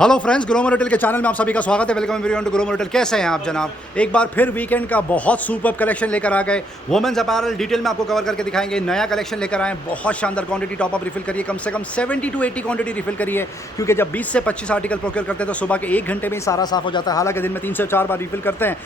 Hello friends, Gromer hotel के channel में आप सभी का स्वागत है। Welcome everyone to Gromer hotel. कैसे हैं आप जनाब? एक बार फिर वीकेंड का बहुत सुपर कलेक्शन लेकर आ गए। वुमेन्स अपैरल डिटेल में आपको कवर करके दिखाएंगे। नया कलेक्शन लेकर आए, बहुत शानदार क्वांटिटी टॉप अप रिफिल करिए। कम से कम 70 to 80 क्वांटिटी रिफिल करिए, क्योंकि जब 20 से 25 आर्टिकल प्रोक्योर करते हैं तो सुबह के 1 घंटे में ही सारा साफ हो जाता है। हालांकि दिन में 3 से 4 बार रिफिल करते हैं।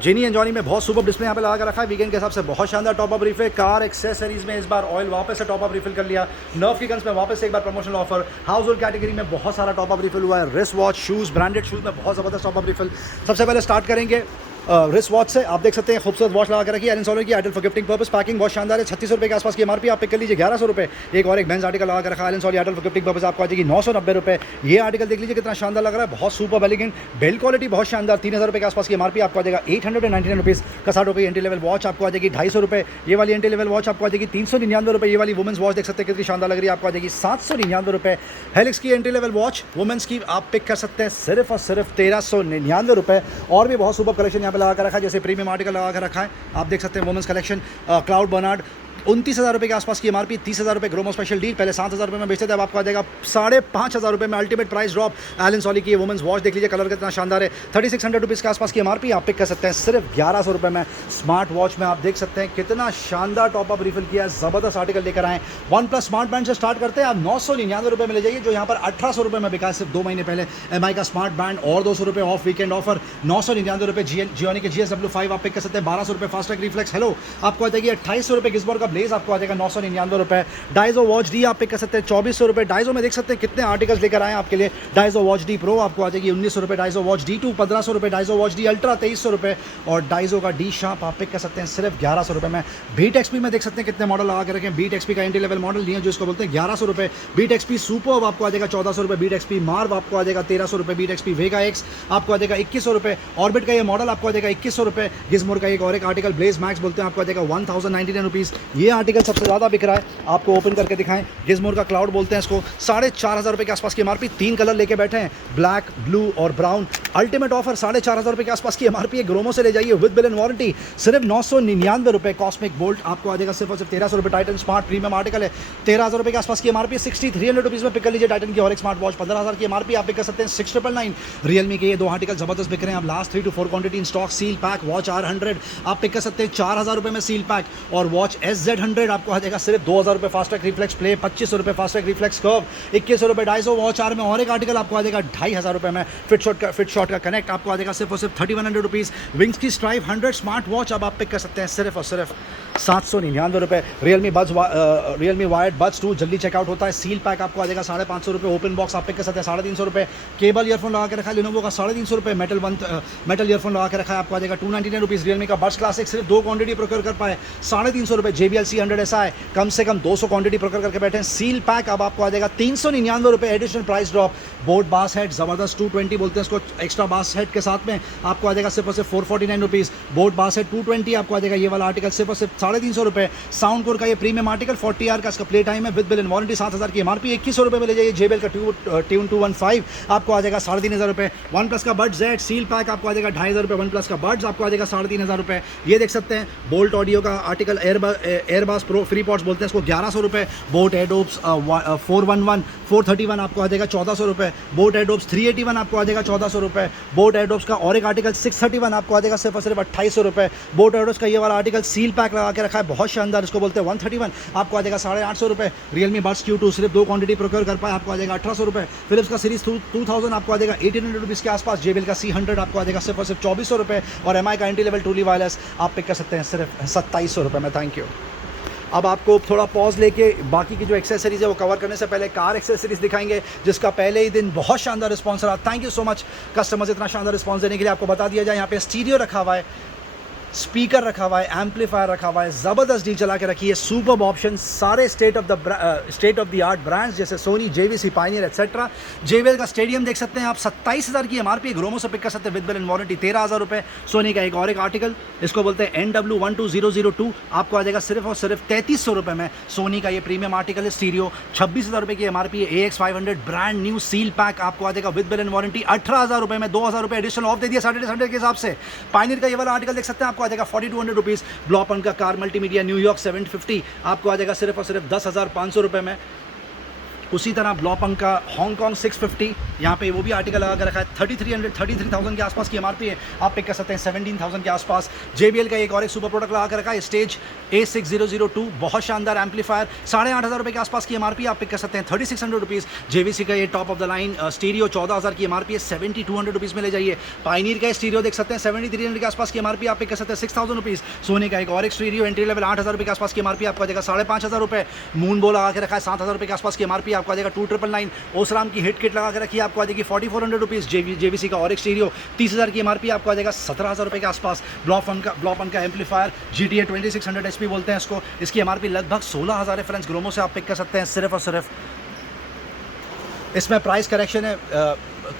जेनी एंड जॉनी में बहुत सुपर डिस्प्ले यहाँ पे लगा कर रखा है। वीकेंड के हिसाब से बहुत शानदार top up refill. Car accessories में इस बार ऑयल वापस से टॉप अप रिफिल कर लिया। नर्व की गन्स में वापस से एक बार promotional offer. Household category में बहुत सारा टॉप अप रिफिल हुआ है। Wrist watch, shoes, branded shoes में बहुत ज़बरदस्त टॉप अप रिफिल। सबसे पहले स्टार्ट करेंगे रिस्ट वॉच से। आप देख सकते हैं खूबसूरत वॉच लगा कर रखी है एलन सोलर की, ideal for gifting purpose. Packing बहुत शानदार है। 3600 रुपये के आसपास की एमआरपी। आप पिक कर लीजिए 1100 रुपये। एक और एक बेंज आर्टिकल लगा कर रखा है Allen solar ideal for gifting purpose, आपको आ जाएगी 990 रुपये। ये आर्टिकल देख लीजिए कितना शानदार लग रहा है, बहुत सुपर एलिगेंट, बेल्ट क्वालिटी बहुत शानदार। 3000 रुपये के आसपास की एमआरपी। आपको आ जाएगा 899 रुपीज़ का 60 रुपये। एंट्री लेवल वॉच आपको आ जाएगी 250 रुपये। ये वाली एंट्री लेवल वॉच आपको आ जाएगी 399 रुपये। ये वाली वुमेंस वॉच देख सकते हैं कितनी शानदार लग रही है, आपको आ जाएगी 799 रुपये। हेलिक्स की एंट्री लेवल वॉच वुमेंस की आप पिक कर सकते हैं सिर्फ और सिर्फ 1399 रुपये। और भी बहुत सुपर कलेक्शन यहाँ पे लगा कर रखा है, जैसे प्रीमियम आर्टिकल लगा कर रखा है। आप देख सकते हैं वुमेंस कलेक्शन क्लाउड बर्नार्ड 29,000 रुपये के आसपास की एमआरपी। 30,000 रुपये ग्रोमो स्पेशल डील। पहले 7,000 रुपये में बेचते थे, अब आपको आ जाएगा 5,500 रुपये में। Ultimate price drop. एलन सोली की वुमेंस वॉच देख लीजिए, कलर कितना शानदार है। 3600 रुपीज़ के आसपास की एमआरपी। आप पिक कर सकते हैं सिर्फ 1100 रुपये में। स्मार्ट वॉच में आप देख सकते हैं कितना शानदार टॉप अप रिफिल किया है, ज़बरदस्त आर्टिकल लेकर आए। वन प्लस स्मार्ट बैंड से स्टार्ट करते हैं आप 999 रुपये में ले जाइए, जो यहाँ पर 1800 रुपये में बिका है सिर्फ 2 महीने पहले। एमआई का स्मार्ट बैंड और 200 रुपये ऑफ, वीकेंड ऑफर 999 रुपये। जियोनी के GSW5 आप पिक कर सकते हैं 1200 रुपये। फास्टैग रिफ्लेक्स हेलो आपको आ जाएगी 2800 रुपये। गिसबॉर का ब्लेज आपको आ जाएगा 999 रुपये। डाइजो वॉच डी आप पिक कर सकते हैं 2400 रुपये। डाइजो में देख सकते हैं कितने आर्टिकल्स लेकर आए आपके लिए। डाइजो वॉच डी प्रो आपको आ जाएगी 1900 रुपये। डाइजो वॉच D2 1500 रुपये। डाइजो वॉच डी अल्ट्रा 2300 रुपये। और डाइजो का डी शार्प आप पिक कर सकते हैं सिर्फ 1100 रुपये में। बीट एक्सपी में देख सकते हैं कितने मॉडल लगा के रखे हैं। बीट एक्सपी का एंट्री लेवल मॉडल नहीं है, जो इसको बोलते हैं 1100 रुपये। बीट एक्सपी सुपर आपको आ जाएगा 1400 रुपये। बीट एक्सपी मार्व आपको आ जाएगा 1300 रुपये। बीट एक्सपी वेगा एक्स आपको आ जाएगा 2100 रुपये। ऑर्बिट का ये मॉडल आपको आ जाएगा 2100 रुपये। गिजमोर का एक और एक आर्टिकल ब्लेज मैक्स बोलते हैं, आपको आ जाएगा 1099 रुपीज़। ये आर्टिकल सबसे ज़्यादा बिक रहा है, आपको ओपन करके दिखाएं। गिजमोर का क्लाउड बोलते हैं इसको, 4500 रुपये के आसपास की एमआरपी। 3 कलर लेके बैठे हैं, ब्लैक, ब्लू और ब्राउन। अल्टीमेट ऑफर 4500 रुपये के आसपास की एमआरपी है। ग्रोमो से ले जाइए विद बिल एंड वारंटी सिर्फ 999 रुपये। कॉस्मिक बोल्ट आपको आ जाएगा सिर्फ और सिर्फ 1300 रुपये। टाइटन स्मार्ट प्रीमियम आर्टिकल है, 13,000 रुपये के आसपास की एमआरपी। 6300 रुपीज़ में पिक कर लीजिए टाइटन की और एक स्मार्ट वॉच। 15,000 की एमआरपी। आप पिक कर सकते हैं 699। रियलमी के ये 2 आर्टिकल जबरदस्त बिक रहे हैं। आप last 3 to 4 quantity in stock. Seal pack watch R100 आप पिक कर सकते हैं 4000 रुपये में सील पैक। और वॉच SZ100 आपको आ जाएगा सिर्फ 2000 रुपये। फास्टैग रिफ्लेक्स प्ले 2500 रुपये। फास्टैग रिफ्लेक्स कर्व 2100 रुपये। डाइजो वॉच आर में और एक आर्टिकल आपको आ जाएगा 2500 रुपये में। फिट शॉट का कनेक्ट आपको आ जाएगा सिर्फ और सिर्फ 3100 रुपीज़। विंग्स की स्ट्राइप 100 स्मार्ट वॉच अब आप पिक कर सकते हैं सिर्फ और सिर्फ 799 रुपये। रियलमी वायर्ड बड्स 2 जल्दी चेकआउट होता है। सील पैक आपको आ जाएगा 550 रुपये। ओपन बॉक्स आप पिक कर सकते हैं 350 रुपये। केबल ईयरफोन लगा के रखा है लिनोवो का 350 रुपये। मेटल ईयरफोन लगा के रखा है, आपको आ जाएगा 299 रुपीज़। रियलमी का बड्स क्लासिक सिर्फ 2 क्वांटिटी प्रोक्योर कर पाए 350 रुपये। JBL C100 ऐसा है, कम से कम 200 क्वांटिटी प्रोक्योर करके बैठे हैं। सील पैक अब आपको आ जाएगा 399 रुपये। Additional price drop. बोट बास हेड ज़बरदस्त 220 बोलते हैं इसको, एक्स्ट्रा बास हेड के साथ में आपको आ जाएगा सिर्फ और सिर्फ 449 रुपीज़। बोट बास हेड 220 आपको आ जाएगा ये वाला आर्टिकल सिर्फ और सिर्फ 350 रुपये। साउंड कोर का ये प्रीमियम आर्टिकल 40R का इसका प्ले टाइम है विद बिल एंड वारंटी। 7000 की एमआरपी। 2100 रुपये में ले जाइए। JBL का ट्यून 215 आपको आ जाएगा 3500 रुपये। वन प्लस का बड्स Z सील पैक आपको आ जाएगा 2500 रुपये। वन प्लस का बड्स आपको आ जाएगा 3500 रुपये। ये देख सकते हैं बोल्ट ऑडियो का article Airbass pro free pods बोलते हैं इसको 1100 रुपये। बोट एडोब्स 411 431 आपको आ जाएगा 1400 रुपये। बोट एडोब्स 381 आपको आ जाएगा 1400 रुपये। बोट एडोब्स का और एक आर्टिकल 631 आपको आ जाएगा सिर्फ और सिर्फ 2800 रुपये। बोट एडोब्स का ये वाला आर्टिकल सील पैक लगा के रखा है, बहुत शानदार, इसको बोलते हैं 131 आपको आ जाएगा 850 रुपये। रियलमी बड्स Q2 सिर्फ 2 क्वांटिटी प्रोक्योर कर पाए, आपको आ जाएगा 1800 रुपये। फिलिप्स का सीरीज 2000 आपको आ जाएगा 1800 रुपीज़ के आसपास। JBL का C100 आपको आ जाएगा सिर्फ और सिर्फ 2400 रुपये। और MI का एंट्री लेवल ट्रूली वायरलेस आप पिक कर सकते हैं सिर्फ 2700 रुपये में। Thank you. अब आपको थोड़ा पॉज लेके बाकी की जो एक्सेसरीज है वो कवर करने से पहले कार एक्सेसरीज दिखाएंगे, जिसका पहले ही दिन बहुत शानदार रिस्पॉन्स रहा। Thank you so much customers इतना शानदार रिस्पॉन्स देने के लिए। आपको बता दिया जाए, यहाँ पे स्टीरियो रखा हुआ है, स्पीकर रखा हुआ है, एम्पलीफायर रखा हुआ है, ज़बरदस्त डील चला के रखी है। सुपर ऑप्शन, सारे state of the art brands जैसे Sony, JVC, Pioneer etcetera. JBL का स्टेडियम देख सकते हैं आप, 27,000 की एमआरपी। ग्रोमो से पिक कर सकते हैं विद बिल एंड वारंटी 13,000 रुपये। सोनी का एक और एक आर्टिकल, इसको बोलते हैं NW12002 आपको आ जाएगा सिर्फ और सिर्फ 3300 रुपये में। सोनी का ये प्रीमियम आर्टिकल है स्टीरियो, 26,000 रुपये की एमआरपी है। AX500 brand new seal pack आपको आ जाएगा विद बिल एंड वारंटी 18,000 रुपये में। 2,000 रुपये एडिशनल ऑफ दे दिया सैटरडे संडे के हिसाब से। पायनियर का ये वाला आर्टिकल देख सकते हैं, आपको आ जाएगा 4200 रुपीज़। ब्लॉपन का कार मल्टीमीडिया न्यूयॉर्क 750 आपको आ जाएगा सिर्फ और सिर्फ 10,500 रुपये में। उसी तरह ब्लॉपंग का हांगकॉन्ग 650, यहाँ पे वो भी आर्टिकल लगा कर रखा है 33,000 के आसपास की एमआरपी है, आप पिक कर सकते हैं 17,000 के आसपास। JBL का एक और एक सुपर प्रोडक्ट लगा कर रखा है स्टेज A6002, बहुत शानदार एम्पलीफायर, 8,500 रुपये के आसपास की एमआरपी, आप पिक कर सकते हैं 3600 रुपीज़। JVC का ये top of the line stereo 14,000 की एमआरपी है, 7200 रुपीज़ में ले जाइए। पायनीर का स्टीरियो देख सकते हैं 7300 के आसपास की एमआरपी, आप पिक कर सकते हैं 6000 रुपीज़। सोनी का एक और एक स्टीरियो एंट्री लेवल 8,000 रुपये के आसपास की एमआरपी, आपको आ जाएगा 5,500 रुपये। मून बो लगा के रखा है 7,000 रुपये के आसपास की एमआरपी, आपको आ जाएगा 2,999। ओसराम की हिट किट लगा के रखी है, आपको आ जाएगी 4,400 रुपीज़। JVC का और एक स्टीरियो 30,000 की एमआरपी, आपको आ जाएगा 17,000 रुपये के आसपास। ब्लॉपन का एम्पलीफायर GTA 2600 HP बोलते हैं इसको, इसकी एमआरपी लगभग 16,000 है फ्रेंड्स। ग्रोमो से आप पिक कर सकते हैं सिर्फ और सिर्फ। इसमें प्राइस करेक्शन है,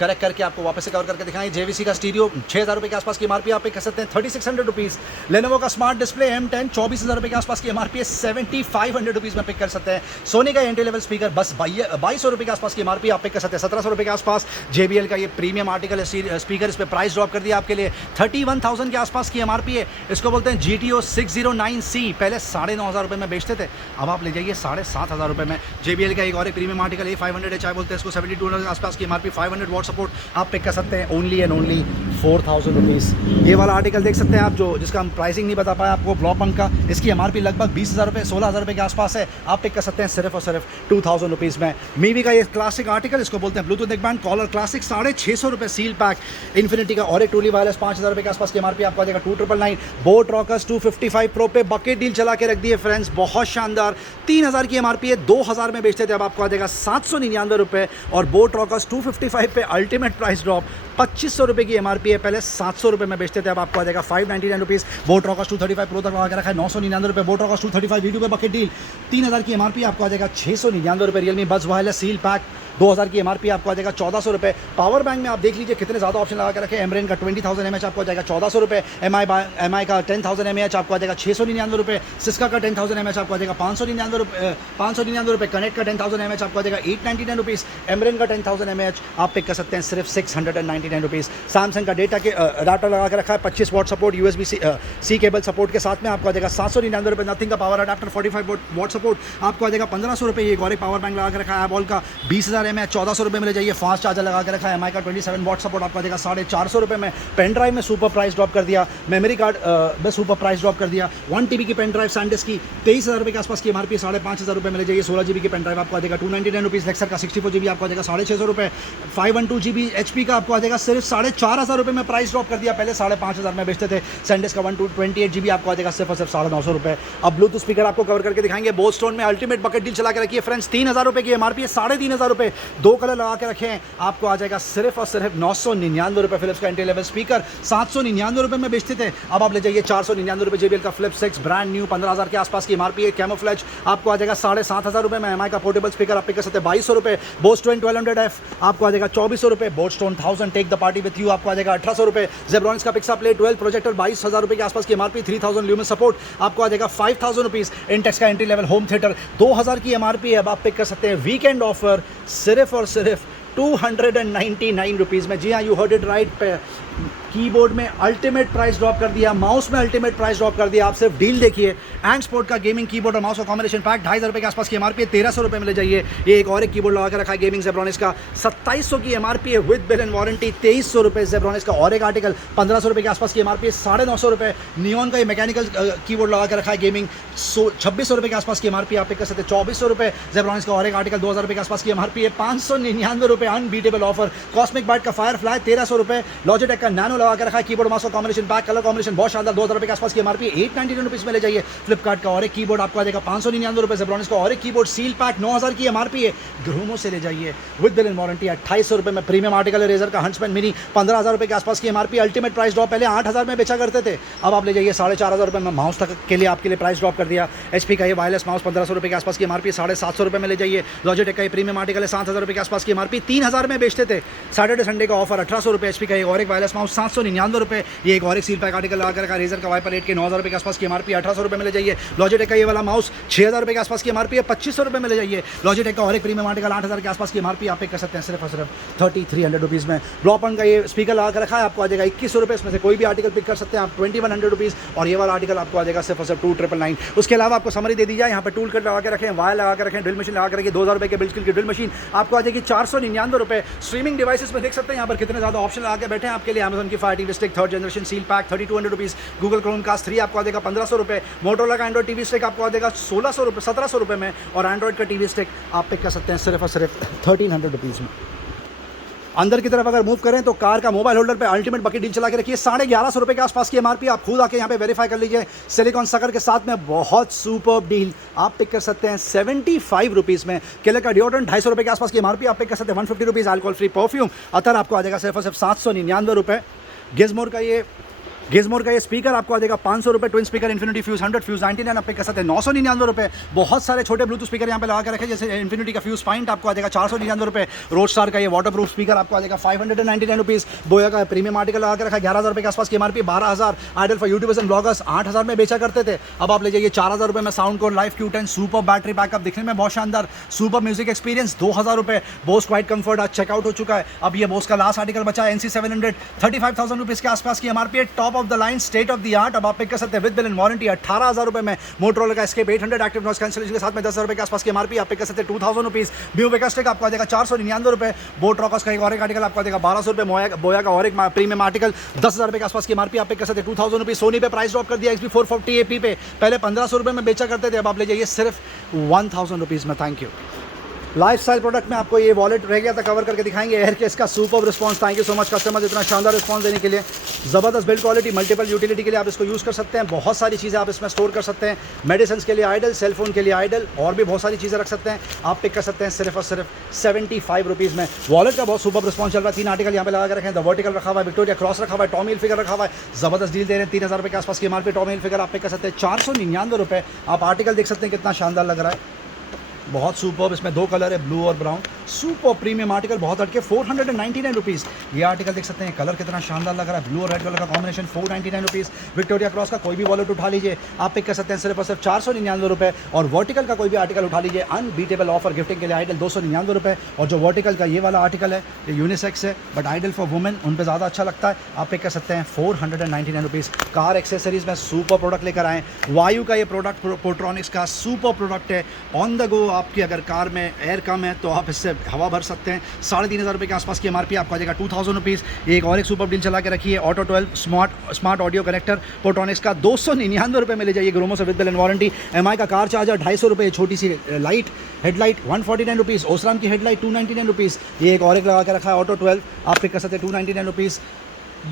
करेक्ट करके आपको वापस से कवर करके दिखाएं। JVC का स्टीरियो 6,000 रुपये के आसपास की एमआरपी, आप पे कर सकते हैं 3,600 रुपीज़। लेनोवो का स्मार्ट डिस्प्ले M10 24,000 रुपये के आसपास की एमआरपी है, 7,500 रुपीज़ में पिक कर सकते हैं। सोनी का एंट्री लेवल स्पीकर बस 2,200 रुपये के आसपास की एमआरपी, आप पिक कर सकते हैं 1,700 रुपये के आसपास। JBL का ये प्रीमियम आर्टिकल है स्पीकर, इस पर प्राइस ड्रॉप कर दिया आपके लिए, 31,000 के आसपास की एमआरपी है। इसको बोलते हैं GTO 609C, पहले 9,500 रुपये में बेचते थे, अब आप ले जाइए 7,500 रुपये में। JBL का एक और एक प्रीमियम आर्टिकल A500HI बोलते हैं इसको, 7200 के आसपास की एमआरपी, 500 वॉट सपोर्ट, आप पिक कर सकते हैं ओनली एंड ओनली 4,000 रुपीज़। ये वाला आर्टिकल देख सकते हैं आप, जो जिसका हम प्राइसिंग नहीं बता पाया आपको, ब्लॉपंग का, इसकी एमआरपी लगभग 20,000 रुपये 16,000 रुपये के आसपास है, आप पिक कर सकते हैं सिर्फ और सिर्फ 2,000 रुपीज़ में। मीवी का ये क्लासिक आर्टिकल, इसको बोलते हैं ब्लूटूथ नेकबैंड कॉलर क्लासिक, 650 रुपये सील पैक। इन्फिनिटी का और एक टूली वायरलेस 5,000 रुपये के आसपास की एमआरपी, आपको आ जाएगा 2,999। बोट रॉकर्स 255 प्रो पे बकेट डील चला के रख दी है फ्रेंड्स, बहुत शानदार, 3,000 की एमआरपी है, 2,000 में बेचते थे, अब आपको आ जाएगा 799 रुपये। और बोट रॉकर्स 255 पे अल्टीमेट प्राइस ड्रॉप, 2,500 रुपये की एमआरपी है, पहले 700 रुपये में बेचते थे, अब आपको आ जाएगा 599 रुपीज़। बोट रॉकर्स 235 प्रो तक लगा के रखा है 999 रुपये। बोट रॉकर्स 235 वीडियो पे बकेट डील, 3,000 की एमआरपी, आपको आ जाएगा 699 रुपये। Realme buds wireless seal pack 2,000 की एमआरपी, आपको आ जाएगा 1,400 रुपये। पावर बैंक में आप देख लीजिए कितने ज़्यादा ऑप्शन लगा के रखे हैं। एमरेन का 20,000 mAh आपको आ जाएगा 1,400 रुपये। MI का 10,000 mAh आपको आ जाएगा 699 रुपये। सिस्का का 10,000 mAh आपको आ जाएगा 599 रुपये। कनेक्ट का 10,000 mAh आपको आ जाएगा 899 रुपीज़। एमरेन का 10,000 mAh आप पिक कर सकते हैं सिर्फ 699 रुपीज़। सैमसंग का डेटा के अडाप्टर लगा के रखा है, 25 what support, USB-C cable support के साथ में, आपको आ जाएगा 799 रुपये। नथिंग का पावर अडाप्टर 45 वॉट सपोर्ट, आपको आ जाएगा 1,500 रुपये। ये गौरव पावर बैंक लगा के रखा है एबॉल का 20,000 mAh 1,400 रुपये में ले जाइए। फास्ट चार्जर लगा के रखा है MI का 27 वॉट सपोर्ट, आपको आ जाएगा 450 रुपये में। पेन ड्राइव में सुपर प्राइस ड्रॉप कर दिया, मेमोरी कार्ड में सुपर प्राइस ड्रॉप कर दिया। 1 TB की पेन ड्राइव सैंडिस्क की 23,000 रुपये के आसपास की एमआरपी, 5,500 रुपये में ले जाइए। 16 GB की पेन ड्राइव आपको आ जाएगा 299 रुपीज़। लेक्सर का 64 GB आपको आ जाएगा 650 रुपये। 512 GB HP का आपको आ जाएगा सिर्फ 4,500 रुपये में प्राइस ड्रॉप कर दिया, पहले 5,500 में बेचते थे। सैंडिस्क का 128 GB आपको आ जाएगा सिर्फ और सिर्फ 950 रुपये। अब ब्लूटूथ स्पीकर आपको कवर करके दिखाएंगे। बोट स्टोन में अल्टीमेट बकेट डील चला के रखी है फ्रेंड्स, 3,000 रुपये की एमआरपी है, 3,500 रुपये। 2 कलर लगा के रखे हैं, आपको आ जाएगा सिर्फ और सिर्फ 999 रुपये। फिलिप्स का एंट्री लेवल स्पीकर 799 रुपये में बेचते थे, अब आप ले जाइए 499 रुपये। JBL का फ्लिप 6 ब्रांड न्यू 15,000 के आसपास की एमआरपी है। कैमोफ्लेज आपको आ जाएगा 7,500 रुपये में। MI का पोर्टेबल स्पीकर आप पिक कर सकते हैं 2,200 रुपये। बोट स्टोन 1200F आपको आ जाएगा 2,400 रुपये। BoAt Stone 1000 take the party with you आपको आ जाएगा 1,800 रुपये। जेब्रॉनिक्स का पिक्सा प्ले 12 प्रोजेक्टर 22,000 रुपये के आसपास की एमआरपी, 3,000 ल्यूमिन सपोर्ट आपको आ जाएगा 5,000 रुपीज़। इंटेक्स का एंट्री लेवल होम थिएटर 2,000 की एमआरपी है, अब आप पिक कर सकते हैं वीकेंड ऑफर सिर्फ और सिर्फ 299 रुपीज़ में। जी हाँ, you heard it right, keyboard में अल्टीमेट प्राइस ड्रॉप कर दिया, माउस में अल्टीमेट प्राइस ड्रॉप कर दिया। आप सिर्फ डील देखिए, एंड स्पोर्ट का गेमिंग कीबोर्ड और माउस का कॉम्बिनेशन पैक 2,500 रुपये के आसपास की एमआरपी है, 1,300 रुपये में ले जाइए। ये एक और एक कीबोर्ड लगा के रखा है गेमिंग जेब्रॉनिक्स का, 2,700 की एमआरपी है विद बिल एंड वारंटी, 2,300 रुपये। जेब्रॉनिक्स का और एक आर्टिकल 1,500 रुपये के आसपास की एमआरपी है, 950 रुपये। नियॉन का ये मैकेनिकल कीबोर्ड लगा के रखा है गेमिंग, 2,600 रुपये के आसपास की एमआरपी, आप पिक कर सकते हैं 2,400 रुपये। जेब्रॉनिक्स का और एक आर्टिकल 2,000 रुपये के आसपास की एमआरपी है, 599 रुपये। Unbeatable offer. कॉस्मिक बैट का फायर फ्लाई 1,300 रुपये। लॉजिटेक का नैनो लगा के रखा है कीबोर्ड माउस का कॉम्बिनेशन पैक, कलर कॉम्बिनेशन बहुत शानदार, 2,000 रुपये के आसपास की एमआरपी, 899 रुपीज़ में ले जाइए। फ्लिपकार्ट का और एक कीबोर्ड आपको आ जाएगा 599 रुपये। जेब्रॉनिक्स का और एक कीबोर्ड सील पैक 9,000 की एमआरपी है, ग्रोमो से ले जाइए विद बिल एंड वारंटी 2,800 रुपये में। प्रीमियम आर्टिकल है रेजर का हंट्समैन मिनी, 15,000 रुपये के आसपास की एमआरपी, अल्टीमेट प्राइस ड्रॉप, पहले 8,000 में बेचा करते थे, अब आप ले जाइए 4,500 रुपये में। माउस तक के लिए आपके लिए प्राइस ड्रॉप कर दिया। HP का ये वायरलेस माउस 1,500 रुपये के आसपास की एमआरपी, 750 रुपये में ले जाइए। लॉजिटेक का ये प्रीमियम आर्टिकल है, 7,000 रुपये के आसपास की एमआरपी, 3,000 में बेचते थे। सैटरडे संडे का ऑफर 1,800 रुपये। HP का एक और एक वायरलेस माउस ₹799। ये एक और एक सील पैक आर्टिकल लगा रखा है रेजर का वाइपर 8 के ₹9,000 के आसपास की एमआरपी, ₹1,800 में ले जाइए। लॉजिटेक का ये वाला माउस ₹6,000 के आसपास की एमआरपी है, ₹2,500 में ले जाइए। लॉजिटेक का और एक प्रीमियम आर्टिकल 8,000 के आसपास की एमआरपी आप पे कर सकते हैं सिर्फ और सिर्फ ₹3,300 में। ब्लॉपन का ये स्पीकर लगा रखा है, आपको आ जाएगा ₹2,100। इसमें से कोई भी आर्टिकल पिक कर सकते हैं आप, ₹2,100। और ये वाला आर्टिकल आपको आ जाएगा सिर्फ और सिर्फ 2,999। उसके अलावा आपको समरी दे दी जाए, यहाँ पे टूल कट लगा के रखें, वायर लगा के रखें, ड्रिल मशीन लगा के रखिए। ₹2,000 के बिल्ड स्किल की ड्रिल मशीन आपको आ जाएगी ₹499। स्ट्रीमिंग डिवाइसेस में देख सकते हैं यहाँ पर कितने ज़्यादा ऑप्शन लगा के बैठे हैं आपके लिए। Amazon की fire TV stick 3rd generation seal pack ₹3,200। Google Chromecast 3 आपको आ जाएगा ₹1,500। मोटोरोला का एंड्रॉइड टीवी स्टिक आपको आ जाएगा ₹1,700 में। और एंड्रॉइड का टीवी स्टिक आप पिक कर सकते हैं सिर्फ और सिर्फ ₹1,300 में। अंदर की तरफ अगर मूव करें तो कार का मोबाइल होल्डर पे अल्टीमेट बकेट डील चला के रखिए, ₹1,150 के आसपास की एमआरपी। आप खुद आके यहाँ पे वेरीफाई कर लीजिए। सिलिकॉन सकर के साथ में बहुत सुपर्ब डील आप पिक कर सकते हैं ₹75 में। केले का डिओड्रेंट ₹250 के आसपास की एमआरपी आप पिक कर सकते हैं ₹150। अल्कोहल फ्री परफ्यूम अतर आपको आ जाएगा सिर्फ और सिर्फ ₹799। गिज़मोर का ये स्पीकर आपको आ जाएगा ₹500। Twin speaker infinity fuse 100 fuse 99 आप पे कर सकते हैं ₹999। बहुत सारे छोटे ब्लूटूथ स्पीकर यहाँ पे लगा के रखे, जैसे इन्फिनिटी का फ्यूज पॉइंट आपको आ जाएगा ₹499। रोड स्टार का ये वाटरप्रूफ स्पीकर आपको आ जाएगा ₹599। बोया का प्रीमियम आर्टिकल लगा के रखा है ₹11,000 के आसपास की MRP, 12,000। Ideal for YouTubers and bloggers 8,000 में बेचा करते थे, अब आप ले जाइए ₹4,000 में। Sound code life Q10 super battery backup, दिखने में बहुत शानदार, super music experience ₹2,000। Bose quiet comfort आज चेकआउट हो चुका है। अब ये बोस का लास्ट आर्टिकल बचा है NC700 ₹35,000 के आसपास की एमआरपी है, top of the line state of the art. अब आप पिक कर सकते हैं विद बिल एंड वारंटी ₹18,000 में। मोटोरोला का एस्केप 800 एक्टिव नॉइस कैंसलेशन के साथ में ₹10,000 के आसपास की एमआरपी आप पिक कर सकते हैं ₹2,000। ब्यू वेकास्टिक आपको आ जाएगा ₹499। बोट रॉकर्स का एक और एक आर्टिकल आपको आ जाएगा ₹1,200। बोया का और एक प्रीमियम आर्टिकल ₹10,000 के आसपास की एमआरपी आप पिक कर सकते हैं ₹2,000। सोनी पे प्राइस ड्रॉप कर दिया XP440 AP पे, पहले ₹1,500 में बेचा करते थे, अब आप ले जाइए सिर्फ ₹1,000 में। Thank you. लाइफस्टाइल प्रोडक्ट में आपको ये वॉलेट रह गया था कवर करके दिखाएंगे। एयर केस का super response, thank you so much customers इतना शानदार रिस्पांस देने के लिए। ज़बरदस्त बिल्ड क्वालिटी, मल्टीपल यूटिलिटी के लिए आप इसको यूज़ कर सकते हैं। बहुत सारी चीज़ें आप इसमें स्टोर कर सकते हैं, मेडिसिन के लिए आइडल, सेलफोन के लिए आइडल, और भी बहुत सारी चीज़ें रख सकते हैं। आप पिक कर सकते हैं सिर्फ और सिर्फ ₹75 में। वॉलेट का बहुत सुपर रिस्पांस चल रहा है। 3 आर्टिकल यहाँ पे लगा के रखें, द वर्टिकल रखा हुआ है, विक्टोरिया क्रॉस रखा हुआ है, टॉमी हिलफिगर रखा हुआ है। ज़बरदस्त डील दे रहे हैं, ₹3,000 के आसपास की एमआरपी टॉमी हिलफिगर आप पिक कर सकते हैं ₹499। आप आर्टिकल देख सकते हैं कितना शानदार लग रहा है, बहुत सुपर। इसमें 2 कलर है, ब्लू और ब्राउन, सुपर प्रीमियम आर्टिकल, बहुत हटके ₹499। ये आर्टिकल देख सकते हैं, कलर कितना शानदार लग रहा है, ब्लू और रेड कलर का कॉम्बिनेशन, ₹499। विक्टोरिया क्रॉस का कोई भी वॉलेट उठा लीजिए आप पिक कर सकते हैं सिर्फ और सिर्फ ₹499। और वर्टिकल का कोई भी आर्टिकल उठा लीजिए, अनबीटेबल ऑफर गिफ्टिंग के लिए आइडल ₹299। और जो वर्टिकल का ये वाला आर्टिकल है ये यूनिसेक्स है, बट आइडल फॉर वुमेन उन पर ज़्यादा अच्छा लगता है, आप पिक कर सकते हैं ₹499। कार एक्सेसरीज में सुपर प्रोडक्ट लेकर आएँ। वायु का ये प्रोडक्ट पोर्ट्रॉनिक्स का सुपर प्रोडक्ट है, ऑन द गो। आपकी अगर कार में एयर कम है तो आप इससे हवा भर सकते हैं। ₹3,500 के आसपास की एमआरपी आपको आ जाएगा ₹2,000। एक और एक सुपर डील चला के रखी है, auto 12 smart audio connector Portronics का ₹299 में ले जाइए ग्रोमो से with bill and warranty. MI का कार चार्जर ₹250, छोटी सी लाइट हेडलाइट ₹149, ओसराम की हेडलाइट ₹299। ये एक और एक लगा के रखा है, ऑटो 12 आप पिक कर सकते हैं ₹299।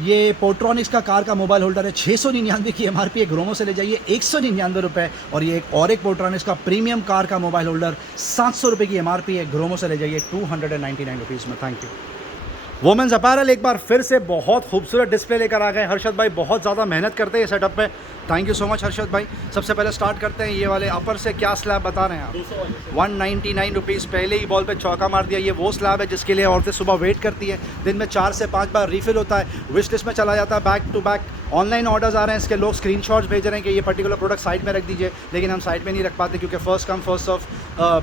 ये पोर्ट्रॉनिक्स का कार का मोबाइल होल्डर है, ₹699 की एमआरपी है, ग्रोमो से ले जाइए ₹199। और ये एक और एक पोर्ट्रॉनिक्स का प्रीमियम कार का मोबाइल होल्डर ₹700 की एमआरपी है, ग्रोमो से ले जाइए ₹299 में। Thank you. वुमेन्स अपैरल एक बार फिर से बहुत खूबसूरत डिस्प्ले लेकर आ गए। हर्षद भाई बहुत ज़्यादा मेहनत करते हैं सेटअप पे, thank you so much Harshad भाई। सबसे पहले स्टार्ट करते हैं ये वाले अपर से, क्या स्लैब बता रहे हैं आप? ₹199 पहले ही बॉल पे चौका मार दिया। ये वो स्लैब है जिसके लिए औरतें सुबह वेट करती हैं, दिन में 4 से 5 बार रिफ़िल होता है, विश लिस्ट में चला जाता है, back to back online orders आ रहे हैं इसके, लोग स्क्रीनशॉट्स भेज रहे हैं कि ये पर्टिकुलर प्रोडक्ट साइड में रख दीजिए, लेकिन हम साइड में नहीं रख पाते क्योंकि first come first serve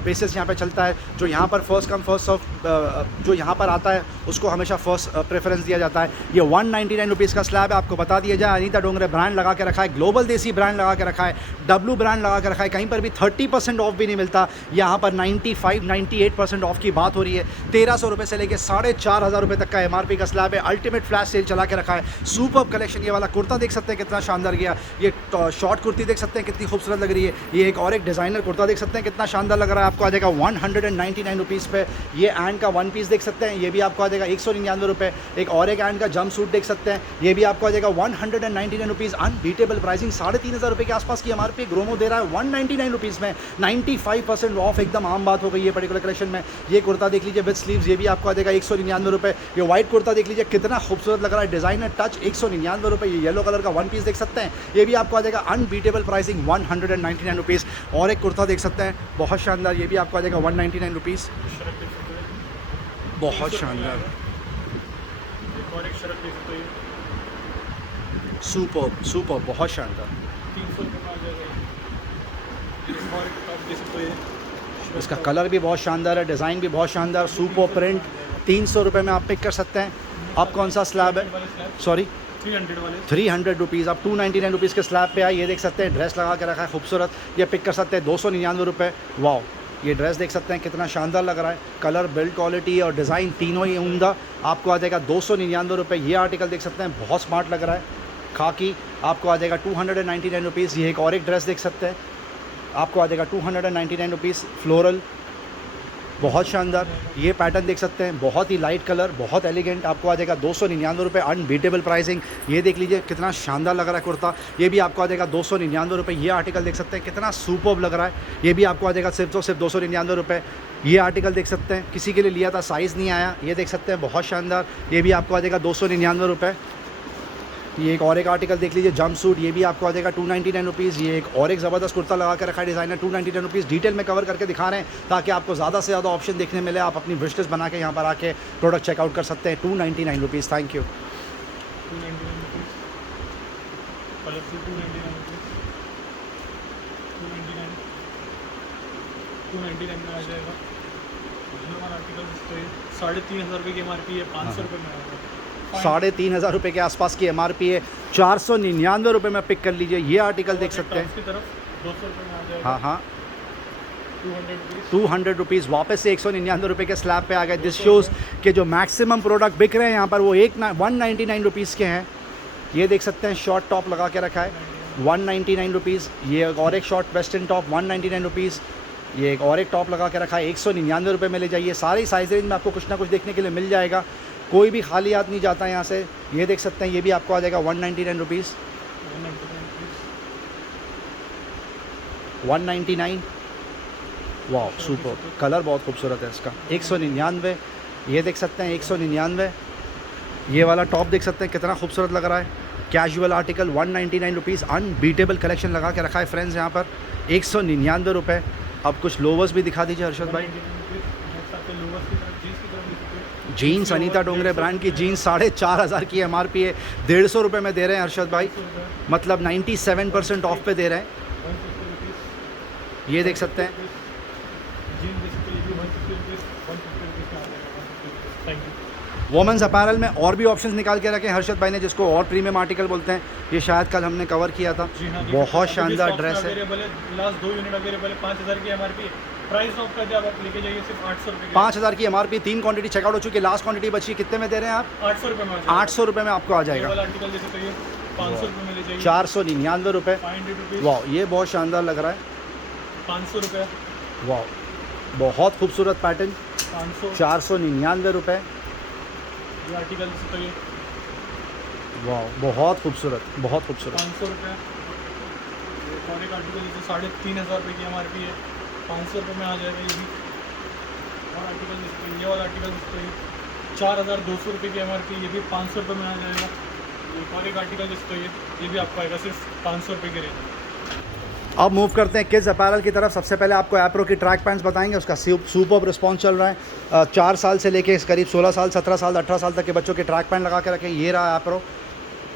basis यहाँ पे चलता है। जो यहाँ पर फर्स्ट कम फर्स्ट सर्व जो यहाँ पर आता है उसको हमेशा फर्स्ट प्रेफरेंस दिया जाता है। ये ₹199 का स्लैब है, आपको बता दिया जाए। अनीता डोंगरे ब्रांड लगा के रखा है, ग्लोबल देसी ब्रांड लगा के रखा है, डब्लू ब्रांड लगा के रखा है, कहीं पर भी 30% ऑफ भी नहीं मिलता। यहाँ पर 95-98% ऑफ की बात हो रही है। ₹1,300 से लेकर ₹4,500 तक का एमआरपी का स्लैब है। अल्टीमेट फ्लैश सेल चला के रखा है। Superb collection. ये वाला कुर्ता देख सकते हैं कितना शानदार गया, ये शॉर्ट कुर्ती देख सकते हैं कितनी खूबसूरत लग रही है। ये एक और एक डिज़ाइनर कुर्ता देख सकते हैं कितना शानदार लग रहा है, आपको आ जाएगा ₹199 पे। ये एंड का वन पीस देख सकते हैं, ये भी आपको आ जाएगा ₹199। एक और एक एंड का जंप सूट देख सकते हैं, ये भी आपको आ जाएगा ₹199। अनबीटेबल प्राइसिंग, ₹3,500 के आसपास की एमआरपी ग्रोमो दे रहा है ₹199 में। 95% ऑफ, एकदम आम बात हो गई है पर्टिकुलर कलेक्शन में। ये कुर्ता देख लीजिए विद स्लीव्स, ये भी आपको आ जाएगा ₹199। ये व्हाइट कुर्ता देख लीजिए कितना खूबसूरत लग रहा है, डिज़ाइनर टच, ₹199। ये येलो कलर का वन पीस देख सकते हैं, ये भी आपको आ जाएगा अनबीटेबल प्राइसिंग ₹199। और एक कुर्ता देख सकते हैं बहुत शानदार, ये भी आपको आ जाएगा ₹199। बहुत शानदार। सुपर बहुत शानदार। 300 रुपये में आ जाएगा ये। और एक टॉप देख सकते हो ये। इसका कलर भी बहुत शानदार है, डिज़ाइन भी बहुत शानदार, सुपर प्रिंट। 300 रुपये में आप पिक कर सकते हैं। अब कौन सा स्लैब है? सॉरी 300 वाले 300 रुपीज़। आप 299 रुपीज़ के स्लैब पे आए। ये देख सकते हैं ड्रेस लगा के रखा है खूबसूरत। ये पिक कर सकते हैं 299 रुपये। वाओ, ये ड्रेस देख सकते हैं कितना शानदार लग रहा है। कलर, बिल्ड क्वालिटी और डिज़ाइन तीनों ही उम्दा। आपको आ जाएगा 299 रुपये। ये आर्टिकल देख सकते हैं बहुत स्मार्ट लग रहा है। खाकी आपको आ जाएगा 299 रुपीज़। ये एक और एक ड्रेस देख सकते हैं, आपको आ जाएगा 299 रुपीज़। फ्लोरल बहुत शानदार। ये पैटर्न देख सकते हैं, बहुत ही लाइट कलर, बहुत एलिगेंट। आपको आ जाएगा 299 रुपये। Unbeatable pricing. ये देख लीजिए कितना शानदार लग रहा है कुर्ता। ये भी आपको आ जाएगा 299 रुपये। ये आर्टिकल देख सकते हैं कितना सुपर्ब लग रहा है। ये भी आपको आ जाएगा सिर्फ 299 रुपये। ये आर्टिकल देख सकते हैं, किसी के लिए लिया था साइज़ नहीं आया। ये देख सकते हैं बहुत शानदार। ये भी आपको आ जाएगा 299 रुपये। ये एक और एक आर्टिकल देख लीजिए, जंप सूट। ये भी आपको आ जाएगा 299 रुपीज़। ये एक और एक ज़बरदस्त कुर्ता लगा कर रखा है डिज़ाइनर, 299 रुपीज़। डिटेल में कवर करके दिखा रहे हैं ताकि आपको ज़्यादा से ज़्यादा ऑप्शन देखने मिले। आप अपनी विश लिस्ट बना के यहाँ पर आके प्रोडक्ट चेकआउट कर सकते हैं। 299 rupees. Thank you. 299 rupees. Colourful 299 rupees. 299 में आ जाएगा। आर्टिकल 3,500 रुपये की MRP है, 500 रुपये में आएगा। 3,500 रुपये के आसपास की MRP है। 499 रुपये में पिक कर लीजिए। ये आर्टिकल देख सकते हैं। की तरफ 200 रुपये में आ जाएगा। हाँ 200 रुपीज़। वापस से 199 रुपये के स्लैब पे आ गए। दिस शोज़ के जो मैक्सिमम प्रोडक्ट बिक रहे हैं यहाँ पर वो 199 रुपीज़ के हैं। ये देख सकते हैं शॉर्ट टॉप लगा के रखा है, 199 रुपीज़। ये और एक शॉर्ट वेस्टर्न टॉप 199 रुपीज़। ये एक और एक टॉप लगा के रखा है, 199 रुपये में ले जाइए। सारी साइज रेंज में आपको कुछ ना कुछ देखने के लिए मिल जाएगा। कोई भी खाली हाथ नहीं जाता यहाँ से। ये देख सकते हैं, ये भी आपको आ जाएगा 199 रुपीज़। 199। वाह सुपर, कलर बहुत खूबसूरत है इसका। 199। ये देख सकते हैं 199। ये वाला टॉप देख सकते हैं कितना खूबसूरत लग रहा है। Casual article 199 rupees. Unbeatable collection लगा के रखा है फ्रेंड्स यहाँ पर, 199 रुपये। अब कुछ लोवर्स भी दिखा दीजिए हर्षद भाई। जीन्स अनीता डोंगरे ब्रांड की जीन्स 4,500 की MRP है, 150 रुपये में दे रहे हैं हर्षद भाई। मतलब 97% ऑफ पे दे रहे हैं। ये देख सकते हैं। वोमेंस अपैरल में और भी ऑप्शंस निकाल के रखे हैं हर्षद भाई ने, जिसको और प्रीमियम आर्टिकल बोलते हैं। ये शायद कल हमने कवर किया था। बहुत शानदार ड्रेस है। लास्ट 2 यूनिट अवेलेबल है, 5,000 की MRP। प्राइस ऑफ कर दिया, आप लेके जाइए सिर्फ 800 रुपये। 5,000 की MRP। 3 क्वांटिटी चेकआउट हो चुकी है, लास्ट क्वांटिटी बची। कितने में दे रहे हैं आप? 800 रुपये में। 800 रुपये में आपको आ जाएगा। आर्टिकल जैसे चाहिए 500 रुपये में ले जाइए। 499 रुपये। 500 रुपये। वाह, ये बहुत शानदार लग रहा है। 500 रुपये। वाह, बहुत खूबसूरत पैटर्न। 500। 499 रुपये। ये आर्टिकल जैसे चाहिए। वाह, बहुत खूबसूरत, बहुत खूबसूरत। 500 रुपये। और एक आर्टिकल जैसे 3,500 रुपये की MRP है, 500 रुपये में आ जाएगा ये भी। और आर्टिकल जैसे ये वाला आर्टिकल जैसे 4,200 रुपये की MRP, ये भी 500 रुपये में आ जाएगा। और एक आर्टिकल जैसे ये भी आपको आएगा सिर्फ 500 रुपये के रेंज। अब मूव करते हैं किड्स अपैरल की तरफ। सबसे पहले आपको एप्रो की ट्रैक पैंट्स बताएंगे। उसका सुपर रिस्पॉन्स चल रहा है। 4 साल से लेके करीब 16 साल, 17 साल, 18 साल तक के बच्चों के ट्रैक पैंट लगा के रखें। ये रहा एप्रो।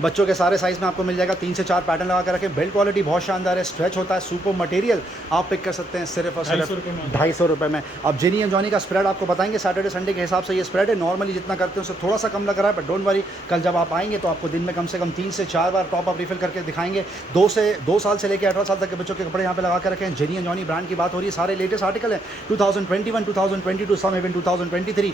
बच्चों के सारे साइज़ में आपको मिल जाएगा। 3 से 4 पैटर्न लगा के रखें। बिल्ड क्वालिटी बहुत शानदार है, स्ट्रेच होता है, सुपर मटेरियल। आप पिक कर सकते हैं सिर्फ और सिर्फ 250 रुपये में। अब जिनी एंड जॉनी का स्प्रेड आपको बताएंगे। सैटरडे संडे के हिसाब से ये स्प्रेड है। नॉर्मली जितना करते हैं उससे थोड़ा सा कम लग रहा है, बट डोंट वरी, कल जब आप आएंगे तो आपको दिन में कम से कम 3 से 4 बार टॉप अप रिफिल करके दिखाएंगे। 2 साल से लेकर 18 साल तक के बच्चों के कपड़े यहाँ पे लगा के रखें। जिनी एंड जॉनी ब्रांड की बात हो रही है। सारे लेटेस्ट आर्टिकल हैं 2021, 2022, सम इवन 2023।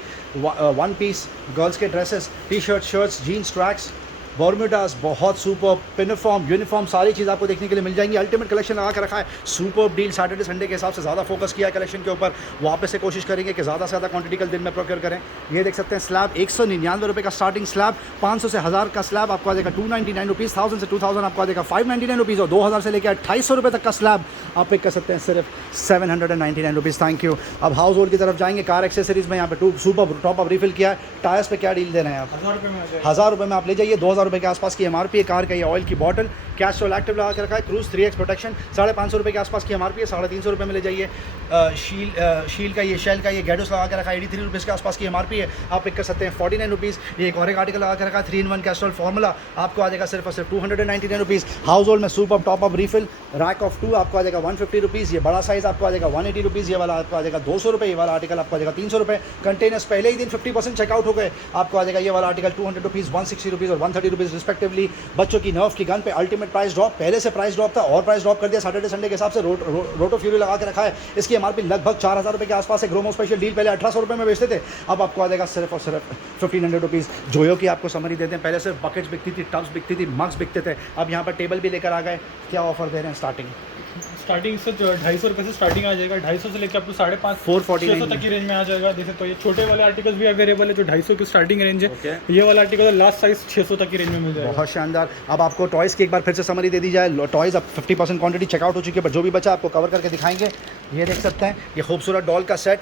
1 पीस गर्ल्स के dresses, T shirt, shirts, jeans, tracks, bermudas, बहुत सुपर, पिनिफॉर्म, यूनिफॉर्म, सारी चीज़ आपको देखने के लिए मिल जाएंगी। अल्टीमेट कलेक्शन लगा के रखा है। Super deal. सैटरडे संडे के हिसाब से ज़्यादा फोकस किया है कलेक्शन के ऊपर। वापस से कोशिश करेंगे कि ज़्यादा से ज़्यादा क्वांटिटी कल दिन में प्रोक्योर करें। ये देख सकते हैं स्लैब 199 रुपये का स्टार्टिंग स्लैब। 500 से 1000 का स्लैब आपको आ जाएगा 299 रुपीज़। 1000 से 2000 आपको आ जाएगा 599 रुपीज़। और 2000 से लेकर 2800 रुपये तक का स्लैब आप पिक कर सकते हैं सिर्फ 799 रुपीज़। Thank you. अब हाउस होल्ड की तरफ जाएंगे। कार एक्सेसरीज़ में यहाँ पे सुपर टॉप अप रिफिल किया है। टायर्स पे क्या डील दे रहे हैं आप? 1000 रुपये में आ जाएगा। 1000 रुपये में आप ले जाइए। 2000 रुपये के आसपास की MRP है। कार का ये ऑयल की बॉटल, कैस्ट्रोल एक्टिव लगा के रखा है, क्रूज 3X प्रोटेक्शन 550 रुपये के आसपास की MRP है, 350 रुपये में ले जाइए। शील का ये शेल का ये गैडोस लगा के रखा है, 83 रुपीज़ के आसपास की MRP है, आप पिक कर सकते हैं 49 रुपीज़। ये एक और एक आर्टिकल लगा के रखा है 3-in-1 कैस्ट्रोल फार्मूला, आपको आ जाएगा सिर्फ और सिर्फ 299 रुपीज़। हाउस होल्ड में soup up top up refill rack of 2 आपको आ जाएगा 150 रुपीज़। ये बड़ा साइज़ आपको आ जाएगा 180 रुपीज़। ये वाला आपको आ जाएगा 200 रुपये। ये वाला आर्टिकल आपको आ जाएगा 300 रुपये। कंटेनर्स पहले ही दिन 50% चेकआउट हो गए, आपको आ जाएगा ये वाला आर्टिकल 200 रुपीज़, 160 रुपीज़ और 130 रुपीज़ रिस्पेक्टिवली। बच्चों की नर्व की गन पे अल्टीमेट प्राइस ड्रॉप, पहले से प्राइस ड्रॉप था और प्राइस ड्रॉप कर दिया सैटरडे संडे के हिसाब से। रोटो फ्यूरी लगा के रखा है, इसकी MRP लगभग 4000 रुपये के आसपास है। ग्रोमो स्पेशल डील पहले 1800 रुपये में बेचते थे, अब आपको आ जाएगा सिर्फ और सिर्फ 1500 रुपीज़। जोयो की आपको समरी देते हैं, पहले सिर्फ बकेट्स बिकती थी, टब्स बिकती थी, मग्स बिकते थे, अब यहाँ पर टेबल भी लेकर आ गए। क्या ऑफर दे रहे हैं स्टार्टिंग से 250 रुपये से स्टार्टिंग आ जाएगा, 250 से लेकर आपको 550 449 तक की रेंज में आ जाएगा। जैसे तो ये छोटे वाले आर्टिकल्स भी अवेलेबल है जो 250 की स्टार्टिंग रेंज है। Okay. ये वाला आर्टिकल लास्ट साइज 600 तक की रेंज में मिल जाएगा। बहुत शानदार। अब आपको टॉयज़ की एक बार फिर से समरी दे दी जाए। टॉयज़ अब 50% क्वांटिटी चेकआउट हो चुकी है, पर जो भी बचा आपको कवर करके दिखाएंगे। ये देख सकते हैं, ये खूबसूरत डॉल का सेट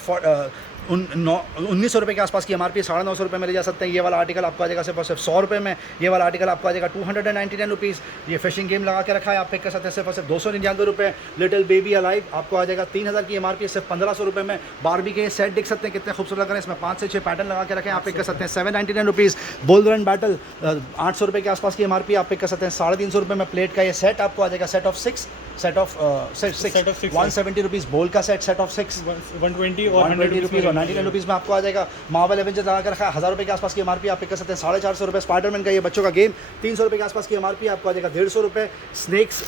1900 रुपये के आसपास की MRP, 950 रुपये में ले जा सकते हैं। ये वाला आर्टिकल आपको आ जाएगा सिर्फ और सिर्फ 100 रुपये में। ये वाला आर्टिकल आपको आ जाएगा 299 रुपीज़। ये फिशिंग गेम लगा के रखा है, आप पिक कर सकते हैं सिर्फ और सिर्फ 299 रुपये। लिटिल बेबी अलाइव आपको आ जाएगा 3000 की MRP, सिर्फ 1500 रुपये में। बारबी के सेट देख सकते हैं कितने खूबसूरत लग रहे हैं, इसमें 5 से 6 पैटर्न लगा के रखे हैं, आप पिक कर सकते हैं 799 रुपीज़। बुल रन बैटल 800 रुपये के आसपास की MRP, आप पिक कर सकते हैं 350 रुपये में। प्लेट का ये सेट आपको आ जाएगा सेट ऑफ 6 170 रुपीज़। बोल का सेट ऑफ 6 120 और 120 रुपीज़ और 99 रुपीज़ में आपको आ जाएगा। मार्वल एवेंजर्स लगा कर रखा है, 1000 रुपये के आसपास की MRP, आप पिक कर सकते हैं 450 रुपये। स्पाइडरमैन का ये बच्चों का गेम 300 रुपये के आसपास की MRP, आपको आ जाएगा 150 रुपये। Snakes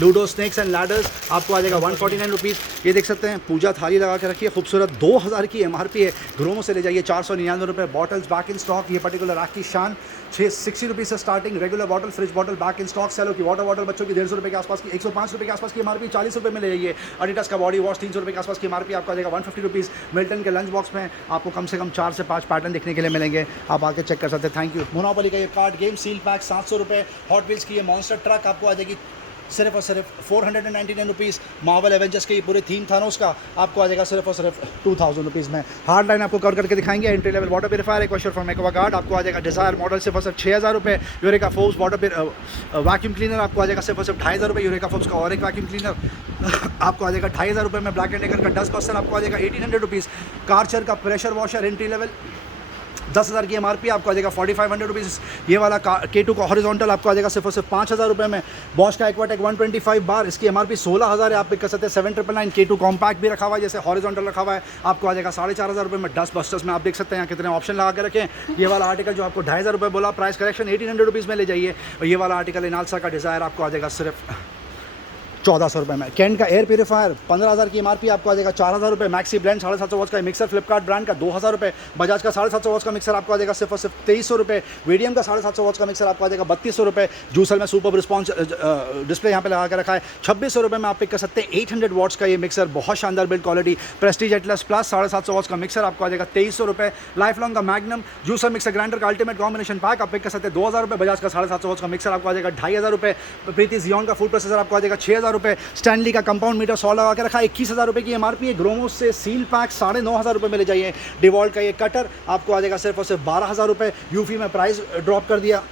Ludo snakes and ladders आपको आ जाएगा 149 रुपीज़। ये देख सकते हैं पूजा थाली लगा के रखी है, खूबसूरत 2000 की MRP है। ग्रोमो से ले जाइए 499 रुपये। बॉटल्स बैक इन स्टॉक, ये पर्टिकुलर रैक की शान 60 रुपीज़ से starting. Regular bottle, fridge bottle back in stock. Cello की वाटर बॉटल बच्चों की 150 रुपये के आसपास की, 105 रुपये के आसपास की MRP, 40 रुपये में ले जाइए। एडिडास का बॉडी वॉश 300 रुपये के आसपास की MRP, आपको आ जाएगा 150 रुपीज़। मिल्टन के लंच बॉक्स में आपको कम से कम 4 से 5 पैटर्न देखने के लिए मिलेंगे, आप आके चेक कर सकते हैं। Thank you. मोनोपोली का ये कार्ड गेम सील पैक 700 रुपये। हॉट व्हील्स की ये मॉन्स्टर ट्रक आपको आ जाएगी सिर्फ और सिर्फ 499 रुपीज़। मार्वल एवेंजर्स के ये पूरे थीम थानोस का आपको आ जाएगा सिर्फ और सिर्फ 2000 रुपीज़ में। हार्ड लाइन आपको कवर करके दिखाएंगे। एंट्री लेवल वाटर प्यूरीफायर एक क्वेश्चन फ्रॉम एक्वागार्ड आपको आ जाएगा डिजायर मॉडल सिर्फ और सिर्फ 6000 रुपये। Eureka force water vacuum cleaner आपको आ जाएगा सिर्फ और सिर्फ 2500 रुपये। यूरेका फोर्स का और एक वैक्यूम क्लीनर आपको आ जाएगा 2500 रुपये में। ब्लैक एंड डेकर का डस्ट बस्टर आपको आ जाएगा 1800 रुपीज़। कार्चर का प्रेशर वॉशर एंट्री लेवल 10,000 की MRP, आपको आ जाएगा 4500 रुपीज़। ये वाला K2 का हॉरिजॉन्टल आपको आ जाएगा सिर्फ और सिर्फ 5000 रुपये में। बॉश का एक्वाटेक 125 बार, इसकी MRP 16000 है, आप पिक कर सकते हैं 7999। K2 कॉम्पैक्ट भी रखा हुआ है, जैसे हॉरिजॉन्टल रखा हुआ है, आपको आ जाएगा 4500 रुपये में। डस्ट बस्टर्स में आप देख सकते हैं यहाँ कितने ऑप्शन लगा के रखें। ये वाला आर्टिकल जो आपको 2500 रुपये बोला, प्राइस करेक्शन 1800 रुपीज़ में ले जाइए। और ये वाला आर्टिकल इनालसा का डिज़ायर आपको आ जाएगा सिर्फ 1400 रुपये में। कैंट का एयर प्यूरीफायर 15000 की MRP, आपको आ जाएगा 4000 रुपये। मैक्सी ब्लेंड 750 वॉट्स का मिक्सर फ्लिपकार्ट ब्रांड का 2000 रुपये। बजाज का 750 वॉट्स का मिक्सर आपको आ जाएगा सिर्फ और सिर्फ 2300 रुपये। वीडियम का 750 वॉट्स का मिक्सर आपको आ जाएगा 3200 रुपये। जूसर में सुपर रिस्पॉन्स डिस्प्ले यहाँ पे लगा के रखा है 2600 रुपये में, आप पिक कर सकते हैं 800 वॉट्स का ये मिक्सर, बहुत शानदार build quality. Prestige Atlas plus 750 watts का मिक्सर आपको आ जाएगा 2300 रुपये। लाइफ लॉन्ग का मैग्नम जूसर मिक्सर ग्राइंडर का अल्टीमेट कॉम्बिनेशन पैक आप पिक कर सकते हैं 2000 रुपये। बजाज का 750 वॉट्स का मिक्सर आपको आ जाएगा 2500 रुपये। प्रीति जियोन का फूड प्रोसेसर आपको आ जाएगा 6000 रुपये। स्टैनली का कंपाउंड मीटर 100 लगा के रखा है 21000 रुपये की MRP है। ग्रोमोस से सील पैक 9500 रुपये में ले जाइए। डिवॉल्ट का ये कटर आपको आ जाएगा सिर्फ और सिर्फ 12000 रुपये। यूफी में प्राइस ड्रॉप कर दिया,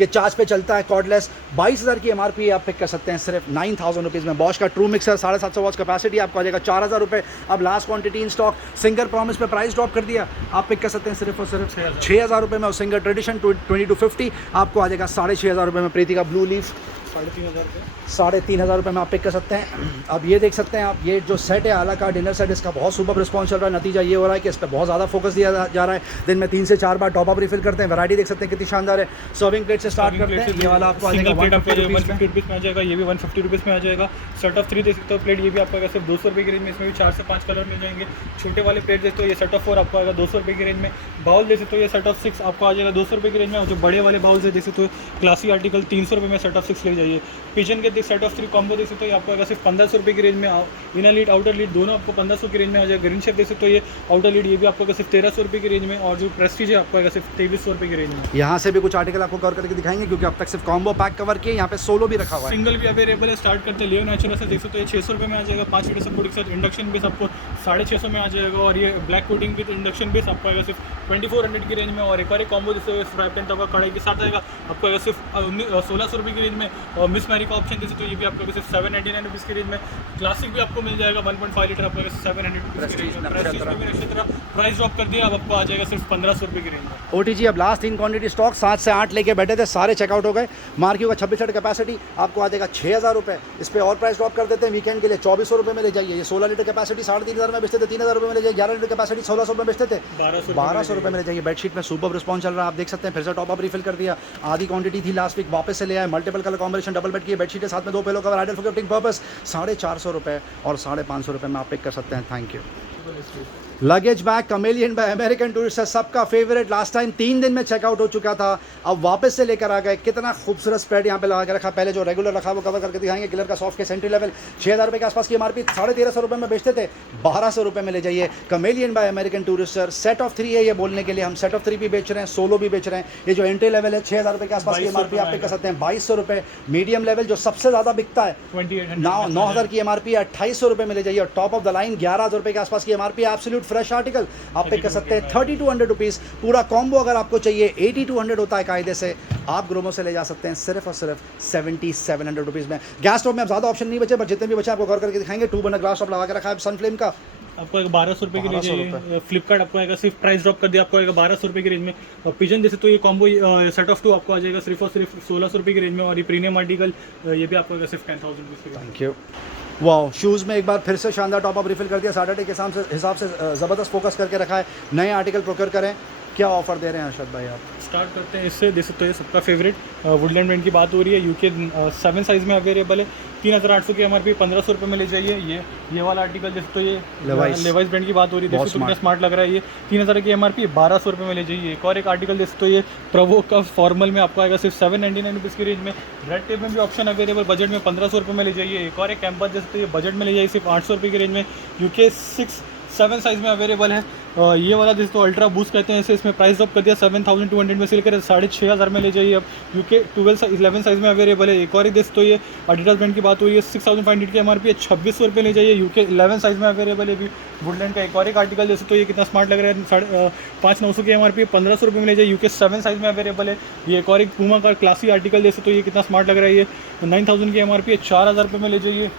ये चार्ज पे चलता है कॉर्डलेस, 22000 की MRP आप पिक कर सकते हैं सिर्फ 9000 रुपीज़ में। बॉश का ट्रू मिक्सर 750 वॉट्स कैपेसिटी आपको आ जाएगा 4000 रुपये। अब last quantity in stock. Singer promise पे प्राइस ड्रॉप कर दिया, आप पिक कर सकते हैं सिर्फ और सिर्फ 6000 रुपये में। और सिंगर ट्रेडिशन 2250 आपको आ जाएगा 6500 रुपये में। प्रीति का ब्लू लीफ 3500 रुपये में आप पिक कर सकते हैं। अब ये देख सकते हैं आप, ये जो सेट है आला का डिनर सेट, इसका बहुत सुपर रिस्पॉन्स चल रहा है। नतीजा ये हो रहा है कि इस पर बहुत ज़्यादा फोकस दिया जा रहा है। दिन में 3 से 4 बार टॉप अप रिफिल करते हैं। वैरायटी देख सकते हैं कितनी शानदार है। सर्विंग प्लेट से स्टार्ट करते हैं। ये वाला आपको आ जाएगा 150 रुपीज़ में आ जाएगा, ये भी 150 रुपीज़ में आ जाएगा। सेट ऑफ 3 देख सकते हो प्लेट, ये भी आपको आएगा सिर्फ 200 रुपये की रेंज में। इसमें भी 4 से 5 कलर मिल जाएंगे। छोटे वाले प्लेट देखते हो, ये सेट ऑफ 4 आपको आएगा 200 रुपये की रेंज में। बाउल देख सकते हो, ये सेट ऑफ 6 आपको आ जाएगा 200 रुपये की रेंज में। और जो बड़े वाले बाउल्स है देख सकते हो, क्लासी आर्टिकल 300 रुपये में सेट ऑफ 6 ले जाइए। पिजन के सेट ऑफ 3 कॉम्बो देख सकते हो, ये आपको आएगा सिर्फ 1500 रुपये की रेंज में। इनर लीड आउटर लीड दोनों आपको 1500 की रेंज में आ जाएगा। ग्रीन शेप देख सकते हो, ये आउटर लीड ये भी आपको सिर्फ 1300 रुपये की रेंज में, और जो प्रेस्टीज है आपको आएगा सिर्फ 2300 रुपये की रेंज में। यहाँ से भी कुछ आर्टिकल आपको कवर करके दिखाएंगे, क्योंकि अब तक सिर्फ कॉम्बो पैक कवर किए, यहाँ पे सोलो भी रखा हुआ है। सिंगल भी अवेलेबल है। स्टार्ट करते हैं लियो नेचुरल से, देख सकते हो ये 600 रुपये में आ जाएगा। 5 लीटर सपोर्ट के साथ इंडक्शन बेस आपको 650 में आ जाएगा, और ये black coating with induction base आपको आएगा सिर्फ 2400 की रेंज में। और एक और कॉम्बो जैसे फ्राई पैन तवा कढ़ाई के साथ आएगा, आपको आएगा सिर्फ 1600 रुपये की रेंज में। और मिस मैरी का ऑप्शन जैसे तो ये भी आपको सिर्फ 799 रुपीज़ की रेंज में। क्लासिक भी आपको मिल जाएगा 1.5 लीटर आपको 700 रुपीज़ की रेंज में। प्रेस्टीज में भी नक्षत्र प्राइस ड्रॉप कर दिया, अब आपको आ जाएगा सिर्फ 1500 रुपये की रेंज में। OTG अब लास्ट 3 क्वांटिटी स्टॉक 7 से 8 लेके बैठे थे, सारे चेकआउट हो गए। मार्कियो का 26 लीटर कैपेसिटी आपको आ जाएगा 6000 रुपये। इस पर और प्राइस ड्रॉप कर देते हैं वीकेंड के लिए 2400 रुपये में ले जाइए। ये 16 लीटर कैपेसिटी 3500 में बेचते थे, 3000 रुपये में ले जाइए। 11 लीटर कैपेसिटी 1600 में बेचते थे, 1200 रुपये में ले जाइए। बेडशीट में सुपर रिस्पॉन्स चल रहा है, आप देख सकते हैं। फिर से टॉप अप रिफिल कर दिया, आधी क्वांटिटी थी लास्ट वीक, वापस से ले आए। Multiple colour combination double bed की बेडशीट है, साथ में 2 pillow cover ideal for gifting purpose. 450 रुपये और 550 रुपये में आप पिक कर सकते हैं। Thank you. Luggage bag chameleon by American tourist है, सबका फेवरेट। लास्ट टाइम 3 दिन में चेकआउट हो चुका था, अब वापस से लेकर आ गए। कितना खूबसूरत स्प्रेड यहाँ पे लगा के रखा। पहले जो रेगुलर रखा वो कवर करके दिखाएंगे। किलर का सॉफ्ट के सेंट्री लेवल 6000 रुपये के आसपास की MRP, 1350 रुपये में बेचते थे, 1200 रुपये में ले जाइए। Chameleon by American Tourister set of 3 है, ये बोलने के लिए हम सेट ऑफ 3 भी बेच रहे हैं, सोलो भी बेच रहे हैं। ये जो एंट्री लेवल है 6000 रुपये के आसपास की MRP आप पिक कर सकते हैं, 2200 रुपये। मीडियम लेवल जो सबसे ज़्यादा बिकता है 9000 की MRP है, 2800 रुपये में ले जाइए। और टॉप ऑफ द लाइन 11000 रुपये के आसपास की MRP, एब्सोल्यूट फ्रेश आर्टिकल आप पिक कर सकते हैं 3200 रुपीज़। पूरा कॉम्बो अगर आपको चाहिए 8200 होता है कायदे से, आप ग्रोमो से ले जा सकते हैं सिर्फ और सिर्फ 7700 रुपीज़ में। गैस स्टोव में अब ज़्यादा ऑप्शन नहीं बचे, पर जितने भी बचे आपको कवर करके दिखाएंगे। 2 बर्नर ग्लास स्टोव लगा के रखा है सनफ्लेम का, आपको 1200 रुपये की रेंज है। फ्लिपकार्ट आपको आएगा सिर्फ प्राइस ड्रॉप कर दिया, आपको आएगा 1200 रुपये की रेंज में। और पिजन जैसे तो ये कॉम्बो सेट ऑफ 2 आपको आ जाएगा सिर्फ और सिर्फ 1600 रुपये की रेंज में। और ये प्रीमियम आर्टिकल ये भी आपको आएगा सिर्फ 10,000 रुपीज़ की। Thank you. वाह, शूज़ में एक बार फिर से शानदार टॉप अप रिफिल कर दिया। सैटरडे के हिसाब से ज़बरदस्त फोकस करके रखा है। नए आर्टिकल प्रोक्योर करें। क्या ऑफर दे रहे हैं अर्शद भाई आप? स्टार्ट करते हैं इससे, देख सकते हो ये सबका फेवरेट वुडलैंड ब्रांड की बात हो रही है। यूके 7 साइज़ में अवेलेबल है। 3800 की MRP, 1500 रुपये में ले जाइए। ये वाला आर्टिकल देख सकते हो, ये लेवाइस ब्रांड की बात हो रही है। देख सकते हो कितना स्मार्ट लग रहा है। ये 3000 की MRP, 1200 रुपये में ले जाइए। एक और एक आर्टिकल देख सकते हो, ये प्रवो का फॉर्मल में आपको आएगा सिर्फ 799 रुपीज़ की रेंज में। रेड टेप में भी ऑप्शन अवेलेबल, बजट में 1500 रुपये में ले जाइए। एक और एक कैंपस देख सकते हो, ये बजट में ले जाइए सिर्फ 800 रुपये की रेंज में। यूके 7 साइज़ में अवेलेबल है। ये वाला जिसको अल्ट्रा बूस्ट कहते हैं, इसे इसमें प्राइस ड्रॉप कर दिया 7200 में सेल कर 6500 में ले जाइए। अब यूके 11 साइज़ में अवेलेबल है। एक और ही तो ये एडिडास ब्रांड की बात हो रही है, 6500 की MRP है, 2600 रुपये ले जाइए। यूके 11 साइज़ में अवेलेबल है। वुडलैंड का एक और एक आर्टिकल जैसे तो ये कितना स्मार्ट लग रहा है, 5900 की MRP है, 1500 रुपये में ले जाइए। यूके 7 साइज़ में अवेलेबल है। ये एक और एक पूमा का क्लासी आर्टिकल जैसे तो ये कितना स्मार्ट लग रहा है, ये 9000 की MRP है, 4000 रुपये में ले जाइए।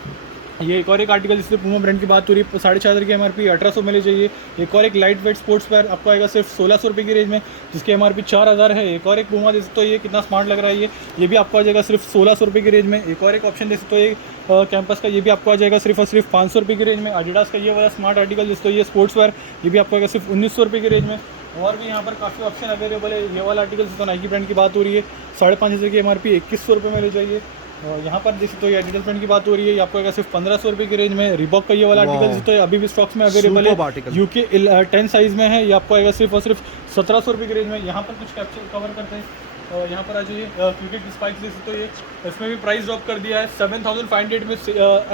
ये एक और एक आर्टिकल जिससे पूमा ब्रांड की बात हो रही है, 4500 की MRP, 1800 में ले जाइए। एक और एक लाइट वेट स्पोर्ट्स वेयर आपको आएगा सिर्फ 1600 रुपये की रेंज में, जिसकी MRP 4000 है। एक और एक पूमा जैसे तो ये कितना स्मार्ट लग रहा है, ये भी आपको आ जाएगा सिर्फ 1600 रुपये की रेंज में। एक और एक ऑप्शन जैसे तो ये कैंपस का, ये भी आपको आ जाएगा सिर्फ और सिर्फ 500 रुपये की रेंज में। एडिडास का ये वाला स्मार्ट आर्टिकल जैसे तो ये स्पोर्ट्स वेयर, ये भी आपको आएगा सिर्फ 1900 रुपये की रेंज में। और भी यहाँ पर काफ़ी ऑप्शन अवेलेबल है। ये वाला आर्टिकल तो नाइकी ब्रांड की बात हो रही है, 5500 की MRP, 2100 रुपये में ले जाइए। यहाँ पर जैसे तो ये एडिडास ब्रांड की बात हो रही है, आपको आएगा सिर्फ 1500 रुपये की रेंज में। रिबॉक का ये वाला आर्टिकल जैसे तो अभी भी स्टॉक्स में अवेलेबल है। यूके 10 साइज़ में है, ये आपको आएगा सिर्फ और सिर्फ 1700 रुपये की रेंज में। यहाँ पर कुछ कैप्चर कवर करते हैं, यहाँ पर आ जाइए। क्रिकेट की स्पाइक्स जैसे तो ये इसमें भी प्राइस ड्रॉप कर दिया है। 7500 में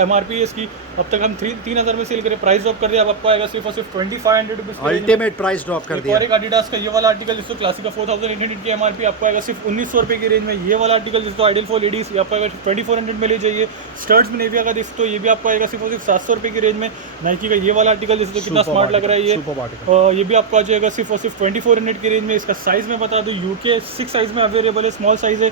MRP है इसकी, अब तक हम 3000 में सेल करें, प्राइस ड्रॉप कर दिया। अब आपको आएगा सिर्फ और सिर्फ 2500 रुपीज़, अल्टीमेट प्राइस ड्रॉप कर दिया। और एक एडिडास का ये वाला आर्टिकल जिसको क्लासिक का 4800 की MRP आपको आएगा सिर्फ 1900 रुपये की रेंज में। ये वाला आर्टिकल जिसको आइडल फॉर लेडीज़, ये आपको आएगा 2400 में ले जाइए। स्टर्ट्स में नेविया का जिसको ये भी आपको आएगा सिर्फ और सिर्फ 700 रुपये की रेंज में। नाइकी का ये वाला आर्टिकल जिसको कितना स्मार्ट लग रहा है, ये भी आपको आ जाएगा सिर्फ और सिर्फ 2400 की रेंज में। इसका साइज़ में बता दूँ, यूके 6 साइज़ में अवेलेबल है, स्मॉल साइज़ है।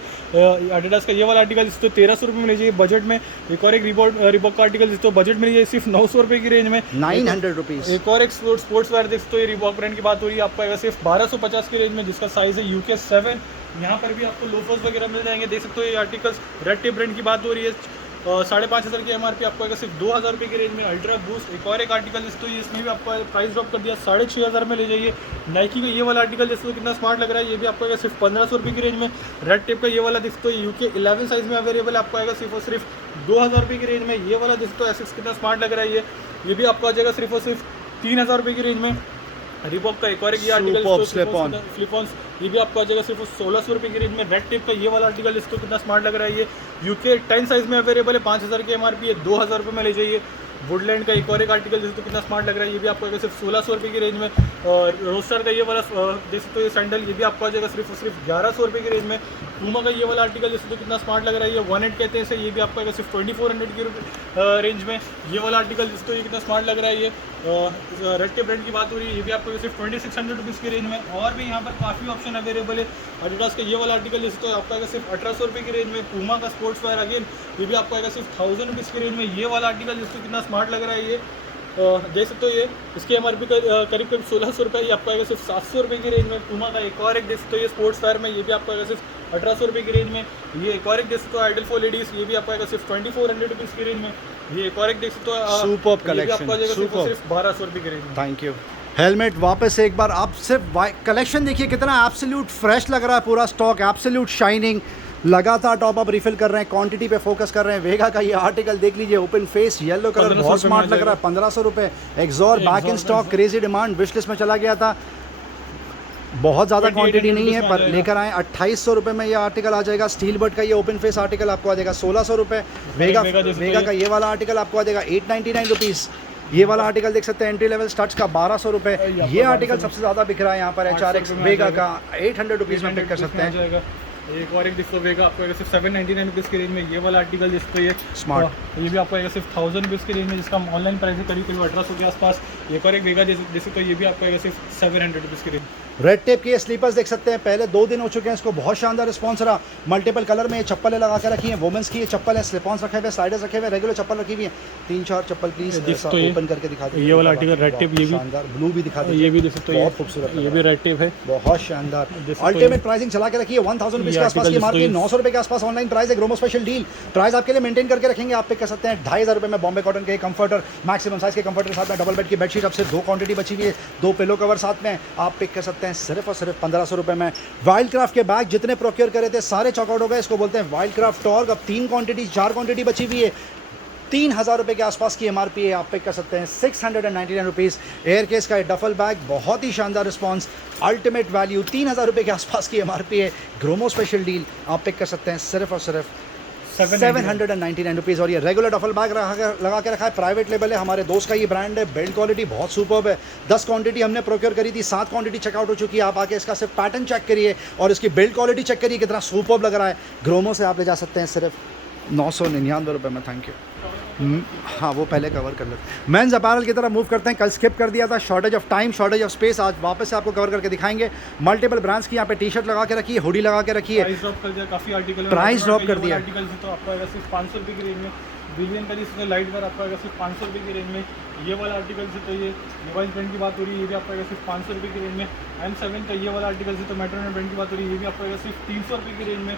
एडिडास का ये वाला आर्टिकल जिसको 1300 रुपये में ले जाइए बजट में। एक और एक रिबॉक का आर्टिकल जिसको बजट में ले जाइए सिर्फ 900 रुपये की रेंज में, 900 रुपीज़। एक और एक स्पोर्ट्स वेयर देखते हो, ये रिबॉक ब्रांड की बात हो रही है, आपको आएगा सिर्फ 1250 की रेंज में, जिसका साइज़ है यूके 7। यहाँ पर भी आपको लोफर्स वगैरह मिल जाएंगे, देख सकते हो। ये आर्टिकल्स रेड टेप ब्रांड की बात हो रही है, 5500 की MRP आपको आएगा सिर्फ 2000 रुपये की रेंज में। अल्ट्रा बूस्ट एक और एक आर्टिकल जिसको इसमें भी आपको प्राइस ड्रॉप कर दिया, 6500 में ले जाइए। नाइकी का ये वाला आर्टिकल जिसको कितना स्मार्ट लग रहा है, ये भी आपको आएगा सिर्फ 1500 रुपये की रेंज में। रेड टेप का ये वाला जिसको यूके 11 साइज़ में अवेलेबल है, आपको आएगा सिर्फ और सिर्फ 2000 रुपये की रेंज में। ये वाला जिसको एसिक्स कितना स्मार्ट लग रहा है, ये भी आपको आ जाएगा सिर्फ और सिर्फ 3000 रुपये की रेंज में। रिबॉक का एक और एक ये article Superb slip-on। Flip on, ये भी आपको आ जाएगा सिर्फ 1600 रुपये की रेंज में। रेड टेप का ये वाला आर्टिकल इसको कितना स्मार्ट लग रहा है, ये यूके 10 साइज में अवेलेबल है, 5000 की एमआरपी है, 2000 रुपये में ले जाइए। वुडलैंड का एक और एक आर्टिकल जैसे तो कितना स्मार्ट लग रहा है, ये भी आपको आएगा सिर्फ 1600 रुपये की रेंज में। और रोस्टर का ये वाला जैसे तो ये सैंडल, ये भी आपको आ जाएगा सिर्फ 1100 रुपये की रेंज में। पूमा का ये वाला आर्टिकल जैसे तो कितना स्मार्ट लग रहा है, ये 18 कहते हैं इसे, ये भी आपको आएगा सिर्फ 2400 की रेंज में। ये वाला आर्टिकल जिस तो ये कितना स्मार्ट लग रहा है, ये रेड टेप ब्रांड की बात हो रही है, ये भी आपको सिर्फ 2600 रुपीज़ की रेंज में। और भी यहाँ पर काफ़ी ऑप्शन अवेलेबल है। एडिडास का ये वाला आर्टिकल जिस तो आपको आएगा सिर्फ 1800 रुपये की रेंज में। पूमा का स्पोर्ट्स वेयर अगेन, ये भी आपको आएगा सिर्फ 1000 रुपीज़ की रेंज में। ये वाला आर्टिकल जिसको कितना स्मार्ट लग रहा है, ये देख सकते हो, ये इसकी एमआरपी का करीब 1600 रुपये, ये आपको आएगा सिर्फ 700 रुपये की रेंज में। पूमा का एक और एक देख सकते हो, ये स्पोर्ट्स वेयर में, ये भी आपको आएगा सिर्फ 1800 रुपये की रेंज में। ये एक और एक देख सकते हो आइडल फॉर लेडीज़, ये भी आपको आएगा सिर्फ 2400 रुपीज़ की रेंज में। ये एक और एक देख सकते हो Superb ये भी आपको आ जाएगा collection, सिर्फ 1200 रुपये की रेंज में। Thank you. हेलमेट वापस से एक बार आप सिर्फ कलेक्शन देखिए कितना एब्सोल्यूट फ्रेश लग रहा है, पूरा स्टॉक एब्सोल्यूट शाइनिंग, लगातार टॉप अप रिफिल कर रहे हैं, क्वांटिटी पे फोकस कर रहे हैं। वेगा का ये आर्टिकल देख लीजिए, ओपन फेस येलो कलर, बहुत स्मार्ट लग रहा है, 1500 रुपये। XOR back in stock, crazy demand, wish list में चला गया था, बहुत ज़्यादा क्वांटिटी नहीं है पर लेकर आए। 2800 रुपये में ये आर्टिकल आ जाएगा। स्टील बर्ड का ये ओपन फेस आर्टिकल आपको आ जाएगा 1600 रुपये। वेगा का ये वाला आर्टिकल आपको आ जाएगा 899 रुपीज़। ये वाला आर्टिकल देख सकते हैं एंट्री लेवल स्टड्स का 1200 रुपये। ये आर्टिकल सबसे ज़्यादा बिक रहा है यहाँ पर HRX वेगा का 800 रुपीज़ में पिक कर सकते हैं। एक और एक जिसको वेगा आपको आएगा सिर्फ 799 रुपीज़ की रेंज में। ये वाला आर्टिकल जिसको ये स्मार्ट, ये भी आपको आएगा सिर्फ 1000 रुपीज़ की रेंज में, जिसका ऑनलाइन प्राइस है करीब 1800 के आसपास। एक और एक वेगा जैसे तो ये भी आपको आएगा सिर्फ 700 रुपीज़ की रेंज। रेड टेप के स्लीपर्स देख सकते हैं, पहले 2 दिन हो चुके हैं, इसको बहुत शानदार रिस्पॉन्स रहा। मल्टीपल कलर में ये चप्पलें लगा के रखी हैं, वुमेंस की ये चप्पल है, स्लिपॉन्स रखे हुए, स्लाइडर्स रखे हुए, रेगुलर चप्पल रखी हुई है। 3-4 चप्पल प्लीज तो ओपन करके दिखा दीजिए। ये वाला आर्टिकल रेड टेप, ये भी शानदार, ब्लू भी दिखा दीजिए, ये भी देख सकते हो, बहुत खूबसूरत, ये भी रेड टेप है, बहुत शानदार। अल्टीमेट प्राइसिंग चला के रखी है, 1000 रुपीज़ के आसपास की मार्केट, 900 रुपये के आसपास ऑनलाइन प्राइस है। ग्रोमो स्पेशल डील प्राइस आपके लिए मेंटेन करके रखेंगे, आप पिक कर सकते हैं 2500 रुपये में बॉम्बे कॉटन के कंफर्टर, मैक्सिमम साइज के कंफर्टर साथ में डबल बेड की बेडशीट, अब सिर्फ 2 क्वांटिटी बची हुई है, 2 पिलो कवर साथ में, आप पिक कर सकते हैं सिर्फ और सिर्फ 1500 रुपये में। वाइल्ड क्राफ्ट के बैग जितने प्रोक्योर करे थे सारे चॉकआउट हो गए, इसको बोलते हैं वाइल्ड क्राफ्ट टॉर्क। अब 4 क्वांटिटी बची हुई है, 3000 रुपये के आसपास की एमआरपी है, आप पिक कर सकते हैं 699 रुपीज़। एयर केस का डफल बैग, बहुत ही शानदार रिस्पॉन्स, अल्टीमेट वैल्यू, 3000 रुपये के आसपास की एमआरपी है। ग्रोमो स्पेशल डील आप पिक कर सकते हैं सिर्फ और सिर्फ 799 रुपीज़। और ये रेगुलर डफल बैग लगा के रखा है, प्राइवेट लेवल है, हमारे दोस्त का ये ब्रांड है, बिल्ड क्वालिटी बहुत सुपर्ब है। 10 क्वांटिटी हमने प्रोक्योर करी थी, 7 क्वांटिटी चेकआउट हो चुकी है। आप आके इसका सिर्फ पैटर्न चेक करिए और इसकी बिल्ड क्वालिटी चेक करिए, कितना सुपर्ब लग रहा है। ग्रोमो से आप ले जा सकते हैं सिर्फ 999 रुपये में। Thank you. हाँ, वो पहले कवर कर लेते। मेंस अपैरल की तरफ मूव करते हैं, कल स्किप कर दिया था, shortage of time, shortage of space, आज वापस से आपको कवर करके दिखाएंगे। मल्टीपल ब्रांड्स की यहाँ पे टी शर्ट लगा के रखी है, हुडी लगा के रखी है, प्राइस ड्रॉप कर दिया, काफ़ी आर्टिकल प्राइस ड्रॉप कर दिया। आर्टिकल तो आपको आएगा सिर्फ 500 रुपये की रेंज में। बिलियन का जिसमें लाइट वेयर आपको आएगा सिर्फ 500 रुपये की रेंज में। ये वाला आर्टिकल से तो ये मोबाइल ब्रांड की बात हो रही है, ये भी आपको आएगा सिर्फ 500 रुपये की रेंज में। M7 का ये वाला आर्टिकल से तो मेट्रोनॉट ब्रांड की बात हो रही है, ये भी आपको आएगा सिर्फ 300 रुपये की रेंज में।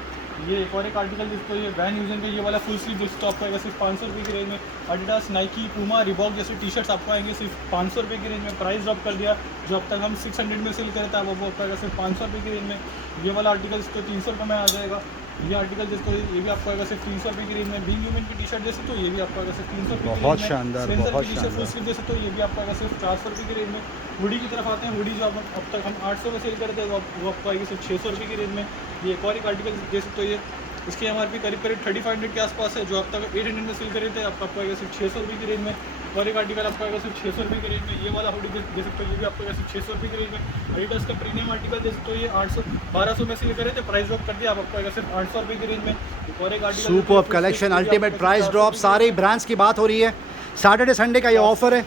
ये एक और एक आर्टिकल जिसको ये वैन यूजन का ये वाला फुल स्लीव जिसको आपको आएगा सिर्फ 500 रुपये की रेंज में। एडिडास, नाइकी, पूमा, रिबॉक जैसे टी शर्ट्स आपको आएंगे सिर्फ 500 रुपये की रेंज में। प्राइस ड्रॉप कर दिया, जो अब तक हम 600 में सेल करते हैं वो आपको आएगा सिर्फ 500 रुपये की रेंज में। ये वाला आर्टिकल इसको 300 रुपये में आ जाएगा। ये आर्टिकल जिसको ये भी आपको आएगा सिर्फ 300 रुपये की रेंज में। बीइंग ह्यूमन की टी शर्ट जैसे तो ये भी आपको आएगा सिर्फ 300 रुपये की रेंज में। बहुत शानदार, बहुत शानदार। फुल स्लीव जैसे तो ये भी आपको आएगा सिर्फ 400 रुपये की रेंज में। हुडी की तरफ आते हैं, हुडी जो अब तक हम 800 में सेल करते हैं वो आपको आएगी सिर्फ 600 रुपये की रेंज में। ये एक और एक आर्टिकल जैसे तो ये इसकी एमआरपी करीब 3500 के आसपास है, जो अब तक 800 में सेल कर रहे थे, आपको आएगा सिर्फ 600 रुपये की रेंज में। और एक आर्टिकल आपको आएगा सिर्फ 600 रुपये की रेंज में। ये वाला हुडी जैसे तो ये भी आपको आएगा सिर्फ 600 रुपये की रेंज में। एडिडास का प्रीमियम आर्टिकल जैसे तो ये 1200 में सेल कर रहे थे, प्राइस ड्रॉप कर दिया, अब आपको आएगा सिर्फ 800 रुपये की रेंज में। और एक article superb collection, ultimate price drop, सारे ब्रांड्स की बात हो रही है। सैटरडे संडे का ये ऑफर है।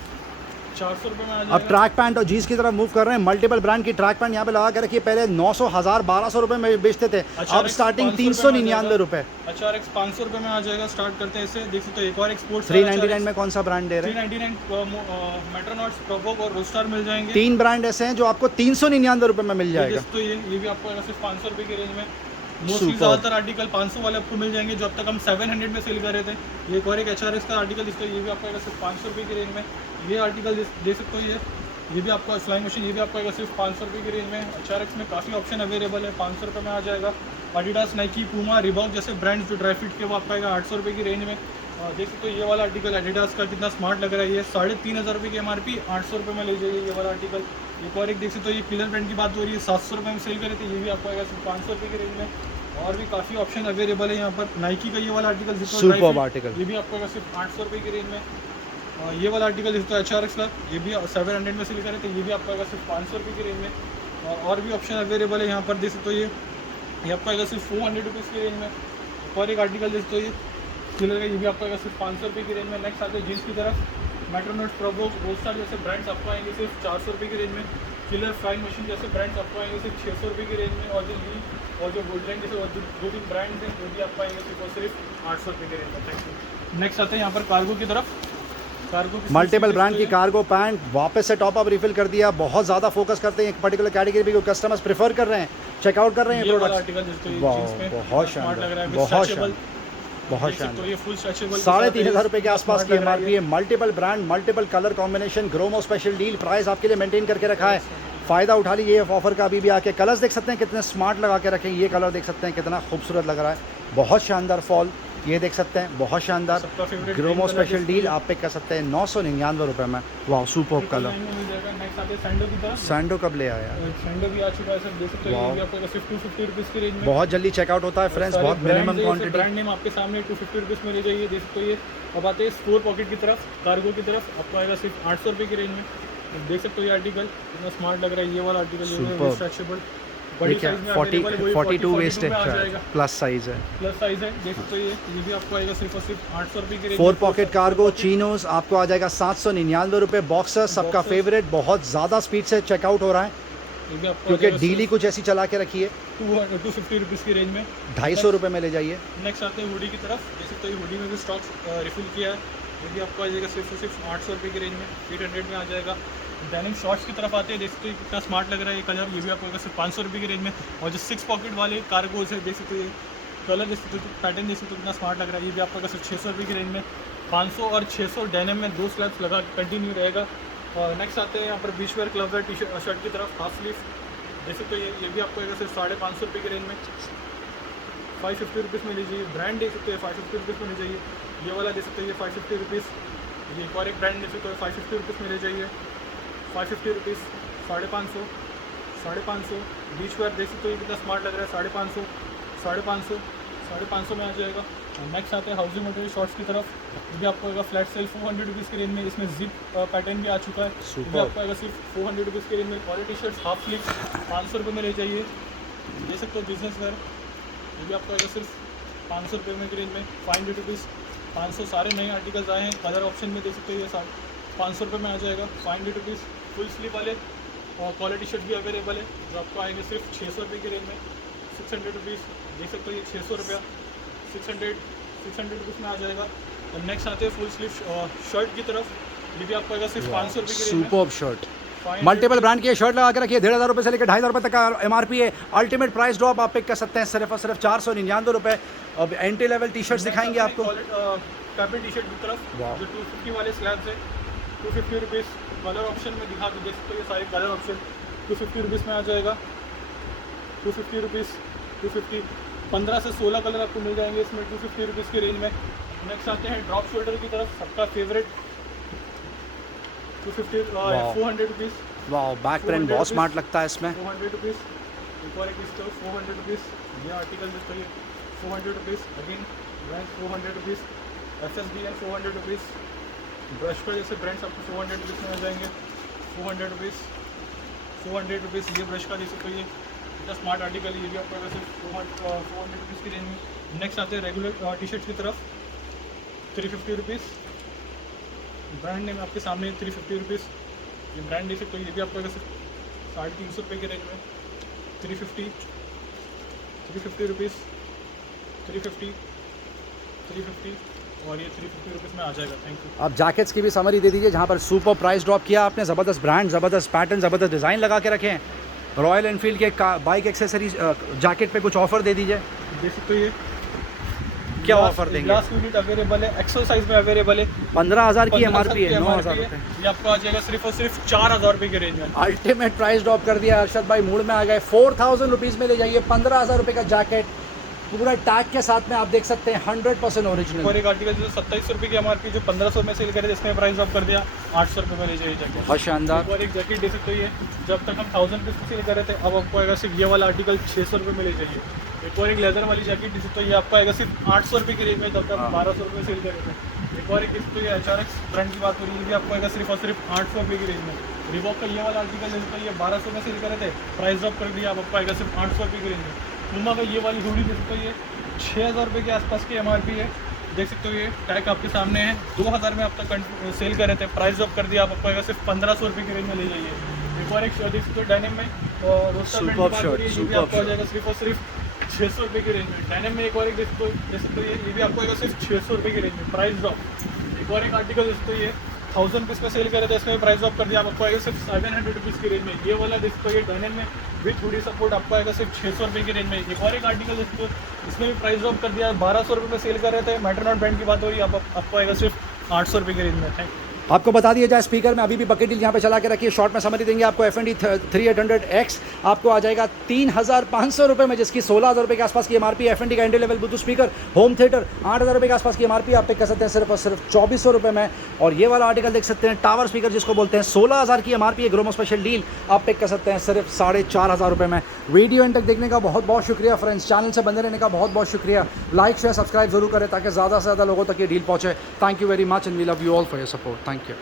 400 रुपये में आ जाएगा। अब ट्रैक पैंट और जीन्स की तरफ मूव कर रहे हैं, मल्टीपल ब्रांड की ट्रैक पैंट यहाँ पे लगा के रखिए। पहले 900, 1000, 1200 रुपये में बेचते थे, अब स्टार्टिंग 399 रुपये। HRX 500 रुपये में आ जाएगा, स्टार्ट करते हैं इसे। देख सकते हो एक और एक स्पोर्ट्स 399 में कौन सा ब्रांड दे रहे हैं? 399 मेट्रोनॉट्स, प्रोवोक और रोस्टार मिल जाएंगे। 3 ब्रांड ऐसे हैं जो आपको 399 रुपये में मिल जाएगा। तो ये भी आपको आएगा सिर्फ 500 रुपये की रेंज में। मोस्टली ज़्यादातर आर्टिकल 500 वाले आपको मिल जाएंगे, जो अब तक हम 700 में सेल कर रहे थे। ये एक और एक HRX का आर्टिकल जिसका ये भी आपको आएगा सिर्फ 500 रुपये की रेंज में। ये आर्टिकल देख सकते हो, ये भी आपका फ्लाइंग मशीन, ये भी आपको आएगा सिर्फ 500 रुपये की रेंज में। HRX में काफ़ी ऑप्शन अवेलेबल है, 500 रुपये में आ जाएगा। एडिडास, नाइकी, पूमा, रिबॉक जैसे ब्रांड्स जो ड्राई फिट के वो आपका आएगा 800 रुपये की रेंज में। देख सकते हो ये वाला आर्टिकल एडिडास का कितना स्मार्ट लग रहा है, ये 3500 रुपये की एमआरपी, 800 रुपये में ले जाइए ये वाला आर्टिकल। एक और एक देख सकते हो, ये किलर ब्रांड की बात हो रही है, 700 रुपये में सेल करे थे, ये भी आपको आएगा सिर्फ 500 रुपये की रेंज में। और भी काफ़ी ऑप्शन अवेलेबल है यहाँ पर। नाइकी का ये वाला आर्टिकल सुपर्ब आर्टिकल, ये भी आपको आएगा सिर्फ 800 रुपये की रेंज में। ये वाला आर्टिकल जिसको HRX का, ये भी 700 में सेल करे थे, ये भी आपको आएगा सिर्फ 500 रुपये की रेंज में। और भी ऑप्शन अवेलेबल है यहाँ पर देख सकते हो, ये आपको आएगा सिर्फ 400 रुपीज़ की रेंज में। और एक आर्टिकल देख सकते हो, ये किलर का, ये भी आपको आएगा सिर्फ 500 रुपये की रेंज में। नेक्स्ट आते हैं जीन्स की तरफ। मेट्रोनोट, प्रोवो, रोस्टार जैसे ब्रांड्स आपको आएंगे सिर्फ 400 रुपये की रेंज में। किलर, फ्राइंग मशीन जैसे ब्रांड्स आपको आएंगे सिर्फ 600 रुपये की रेंज में। और जो ली और जो वुडलैंड जैसे और दो तीन ब्रांड्स हैं, वो भी आपको आएंगे सिर्फ और सिर्फ 800 रुपये की रेंज में। Thank you. नेक्स्ट आते हैं यहाँ पर कार्गो की तरफ। कार्गो मल्टीपल ब्रांड की कार्गो पैंट वापस से टॉप अप रिफिल कर दिया। बहुत ज़्यादा फोकस करते हैं एक पर्टिकुलर कैटेगरी पे, कस्टमर्स प्रेफर कर रहे हैं, चेकआउट कर रहे हैं प्रोडक्ट्स। बहुत शानदार, बहुत शानदार, बहुत शानदार। ये फुल स्ट्रेचेबल 3,500 रुपये के आसपास की MRP है। Multiple brand, multiple colour combination, Gromo special deal, price आपके लिए मेंटेन करके रखा है। फ़ायदा उठा लीजिए ऑफर का अभी भी आके। कलर्स देख सकते हैं कितने स्मार्ट लगा के रखें। ये कलर देख सकते हैं कितना खूबसूरत लग रहा है, बहुत शानदार फॉल। ये देख सकते हैं बहुत शानदार ग्रोमो स्पेशल डील आप पिक कर सकते हैं 999 रुपये में। वाह सुपर्ब कलर। नेक्स्ट आते हैं सैंडो की तरफ। सैंडो कब ले आया? सैंडो भी आ चुका है सर, देख सकते हैं, ये भी आपको सिर्फ 250 रुपीज़ की रेंज में। बहुत जल्दी चेकआउट होता है फ्रेंड्स, बहुत मिनिमम क्वांटिटी। ब्रांड नेम आपके सामने 250 रुपीज़ में ले जाइए, देख सकते हो। ये अब आते हैं स्टोर पॉकेट की तरफ, कार्गो की तरफ। आपको आएगा सिर्फ 800 रुपये की रेंज में। देख सकते हो ये आर्टिकल कितना स्मार्ट लग रहा है। ये वाला आर्टिकल स्ट्रेचेबल, बड़ी साइज में 42 वेस्ट है, प्लस साइज है, प्लस साइज है। देख सकते हो ये भी आपको आएगा सिर्फ और सिर्फ 800 रुपये की रेंज। 4 पॉकेट कार्गो चीनोस आपको आ जाएगा 799 रुपये। बॉक्सर सबका फेवरेट, बहुत ज़्यादा स्पीड से चेकआउट हो रहा है ये भी आपको क्योंकि डीली कुछ ऐसी चला के रखी है। 250 रुपीज़ की रेंज में, 250 रुपये में ले जाइए। नेक्स्ट आते हैं हुडी की तरफ। देख सकते हो हुडी में भी स्टॉक रिफिल किया है, ये भी आपको आ जाएगा सिर्फ और सिर्फ 800 रुपये की रेंज में, 800 में आ जाएगा। डेनिम शॉर्ट्स की तरफ आते हैं, देख सकते हो कितना स्मार्ट लग रहा है ये कलर। ये भी आपको सिर्फ 500 रुपये की रेंज में। और जो 6 पॉकेट वाले कार्गोज है, देख सकते हो कलर, देख सकते हो पैटर्न, देख सकते हो कितना स्मार्ट लग रहा है। ये भी आपको सिर्फ 600 रुपये की रेंज में। 500 और 600 डेनिम में 2 स्लैब्स लगा कंटिन्यू रहेगा। और नेक्स्ट आते हैं यहाँ पर बीच वेयर क्लब टी शर्ट की तरफ, हाफ स्लीव। देख सकते हो ये भी आपको आएगा सिर्फ 550 रुपये की रेंज में, 550 रुपीज़ में लीजिए। ब्रांड देख सकते हो 550 रुपीज़ में ले जाइए। ये वाला देख सकते हो ये 550 रुपीज़। ये एक और एक ब्रांड देख सकते हो 550 रुपीज़ में ले जाइए, 550 रुपीज़, 550, 550। बीच वेयर देख सकते हो ये कितना स्मार्ट लग रहा है, 550, 550, 550 में आ जाएगा। नेक्स्ट आते हैं हाउसिंग मटेरियल शॉर्ट्स की तरफ। ये भी आपको आएगा फ्लैट सेल 400 रुपीज़ की रेंज में। इसमें जिप पैटर्न भी आ चुका है, ये भी आपको आएगा सिर्फ 400 रुपीज़ की रेंज में। क्वालिटी शर्ट्स हाफ स्लीव 500 रुपये में ले जाइए। देख सकते हो बिजनेस वेयर, ये भी आपको आएगा सिर्फ 500 रुपये में की रेंज में, 500 रुपीज़, 500। सारे नए आर्टिकल्स आए हैं, कलर ऑप्शन में देख सकते हो ये 500 रुपये में आ जाएगा, 500 रुपीज़। फुल स्लीव वाले और क्वालिटी शर्ट भी अवेलेबल है, जो आपको आएंगे सिर्फ 600 रुपये की रेंज में, 600 रुपीज़। देख सकते हो ये 600 रुपया, 600 रुपीज़ में आ जाएगा। और नेक्स्ट आते हैं फुल स्लीव शर्ट की तरफ। ये भी आपको आएगा सिर्फ 500 रुपये की रेंज में। सुपर्ब शर्ट, मल्टीपल ब्रांड की शर्ट लगा के रखिए। 1,500 रुपये से लेकर 2,500 रुपये तक का MRP है। अल्टीमेट प्राइस ड्रॉप आप पिक कर सकते हैं सिर्फ और सिर्फ 499 रुपये। अब एंट्री लेवल टी शर्ट्स दिखाएंगे आपको। कैपरी टी शर्ट की तरफ, जो 250 वाले स्लैब्स है, 250 रुपीज़। कलर ऑप्शन में दिखा दो, देख सकते हो ये सारे कलर ऑप्शन 250 रुपीज़ में आ जाएगा, 250 रुपीज़, 250। 15 से 16 कलर आपको मिल जाएंगे इसमें 250 रुपीज़ की रेंज में। नेक्स्ट आते हैं ड्रॉप शोल्डर की तरफ, सबका फेवरेट, 250, 400 रुपीज़। वाह, बैक प्रिंट बहुत स्मार्ट लगता है इसमें, 400 रुपीज़। एक और एक स्टोर 400 रुपीज़। ये आर्टिकल जिसको ये 400 rupees. Again brand 400 rupees, SSBN 400 rupees. Brush पर जैसे ब्रांड्स आपको 400 रुपीज़ में आ जाएंगे, 400 रुपीज़, 400 रुपीज़। ये ब्रश का जैसे तो ये इतना स्मार्ट आर्टिकल, ये भी आपको वैसे 400 रुपीज़ की रेंज में। नेक्स्ट आते हैं रेगुलर टी शर्ट की तरफ, 350 रुपीज़। ब्रांड नेम आपके सामने 350 रुपीज़। ये ब्रांड देख सकते हो, ये भी आपको वैसे 350 रुपये की रेंज में, 350 रुपीज़, 350, 350। और ये 350 रुपीज़ में आ जाएगा। Thank you. आप जैकेट्स की भी समरी दे दीजिए, जहाँ पर सुपर प्राइस ड्रॉप किया आपने। ज़बरदस्त ब्रांड, ज़बरदस्त पैटर्न, ज़बरदस्त डिज़ाइन लगा के रखे हैं। रॉयल एनफील्ड के बाइक एक्सेसरीज जैकेट पे कुछ ऑफर दे दीजिए। देख सकते हो ये क्या ऑफर देंगे? ग्लास यूनिट अवेलेबल है, एक्सेल साइज में अवेलेबल है। 15,000 की 15,000 MRP है, 9,000 है। रुपये। ये आपको आ जाएगा सिर्फ और सिर्फ 4,000 रुपये की रेंज में। अल्टीमेट प्राइस ड्रॉप कर दिया। अरशद भाई मूड में आ गए। 4,000 रुपीज़ में ले जाइए 15,000 रुपये का जैकेट। पूरा टैग के साथ में आप देख सकते हैं 100% और ओरिजिनल। एक आर्टिकल जो 2700 रुपये की MRP जो 1500 में सेल करे थे, इसमें प्राइस ड्रॉप कर दिया 800 रुपये में ले जाइए जैकेट। बहुत शानदार। और एक जैकेट दे सकते हो, ये जब तक हम 1000 रुपीज़ की सेल कर रहे थे, अब आपको आएगा सिर्फ ये वाला आर्टिकल 600 रुपये में ले जाइए। एक और एक लेदर वाली जैकेट दे सकते हो, ये आपको आएगा सिर्फ 800 रुपये की रेंज में, जब तक 1200 रुपये में सेल कर रहे थे। एक और एक इसको ये HRX ब्रांड की बात हो रही है, ये भी आपको आएगा सिर्फ और सिर्फ 800 रुपये की रेंज में। रिबॉक का ये वाला आर्टिकल दे सकते हो, ये 1200 में सेल कर रहे थे, प्राइस ड्रॉप कर दिया, अब आपको आएगा सिर्फ 800 रुपये की रेंज में। पूमा का ये वाली हुडी दे सकते हो, ये 6000 रुपये के आसपास की MRP है, देख सकते हो, ये टैग आपके सामने है। 2000 में आप तक सेल कर रहे थे, प्राइस ड्रॉप कर दिया, आप आपको आएगा सिर्फ 1500 रुपये की रेंज में ले जाइए। एक और एक शर्ट देख सकते हो डेनिम में, और रोस्टर ब्रांड की बात हो रही है, ये भी आपको आ जाएगा सिर्फ और सिर्फ 600 रुपये की रेंज में। डेनिम में एक और एक देख सकते हो, ये भी आपको आएगा सिर्फ 600 रुपये की रेंज में, प्राइस ड्रॉप। एक और एक आर्टिकल देख सकते हो, ये 1000 रुपीज़ में सेल कर रहे थे, इसमें प्राइस ड्रॉप कर दिया, आप आपको आएगा सिर्फ 700 रुपीज़ की रेंज में। ये वाला देख सकते हो, ये डेनिम में विथ हुडी सपोर्ट आपको आएगा सिर्फ 600 रुपये की रेंज में। एक और एक आर्टिकल देख सकते हो, इसमें भी प्राइस ड्रॉप कर दिया, 1200 रुपये में सेल कर रहे थे, मैटरनॉट ब्रांड की बात हो रही है, आपको आएगा सिर्फ 800 रुपये की रेंज में। Thank you. आपको बता दिया जाए, स्पीकर में अभी भी बकेट डील यहाँ पे चला के रखिए। शॉर्ट में समझ देंगे आपको, FND 3800X आपको आ जाएगा 3500 रुपये में, जिसकी 16000 रुपये के आसपास की MRP। FND का entry level Bluetooth speaker home theatre 8000 रुपये के आसपास की MRP आप पिक कर सकते हैं सिर्फ और सिर्फ 2400 रुपये में। और ये वाला आर्टिकल देख सकते हैं, टावर स्पीकर जिसको बोलते हैं, 16000 की MRP, ग्रोमो स्पेशल डील आप पिक कर सकते हैं सिर्फ 4500 रुपये में। वीडियो एंड तक देखने का बहुत बहुत शुक्रिया फ्रेंड्स, चैनल से बंदे रहने का बहुत बहुत शुक्रिया। लाइक शेयर सब्सक्राइब जरूर करें ताकि ज़्यादा से ज़्यादा लोगों तक ये डील पहुँचे। Thank you very much and we love you all for your support. Thank you.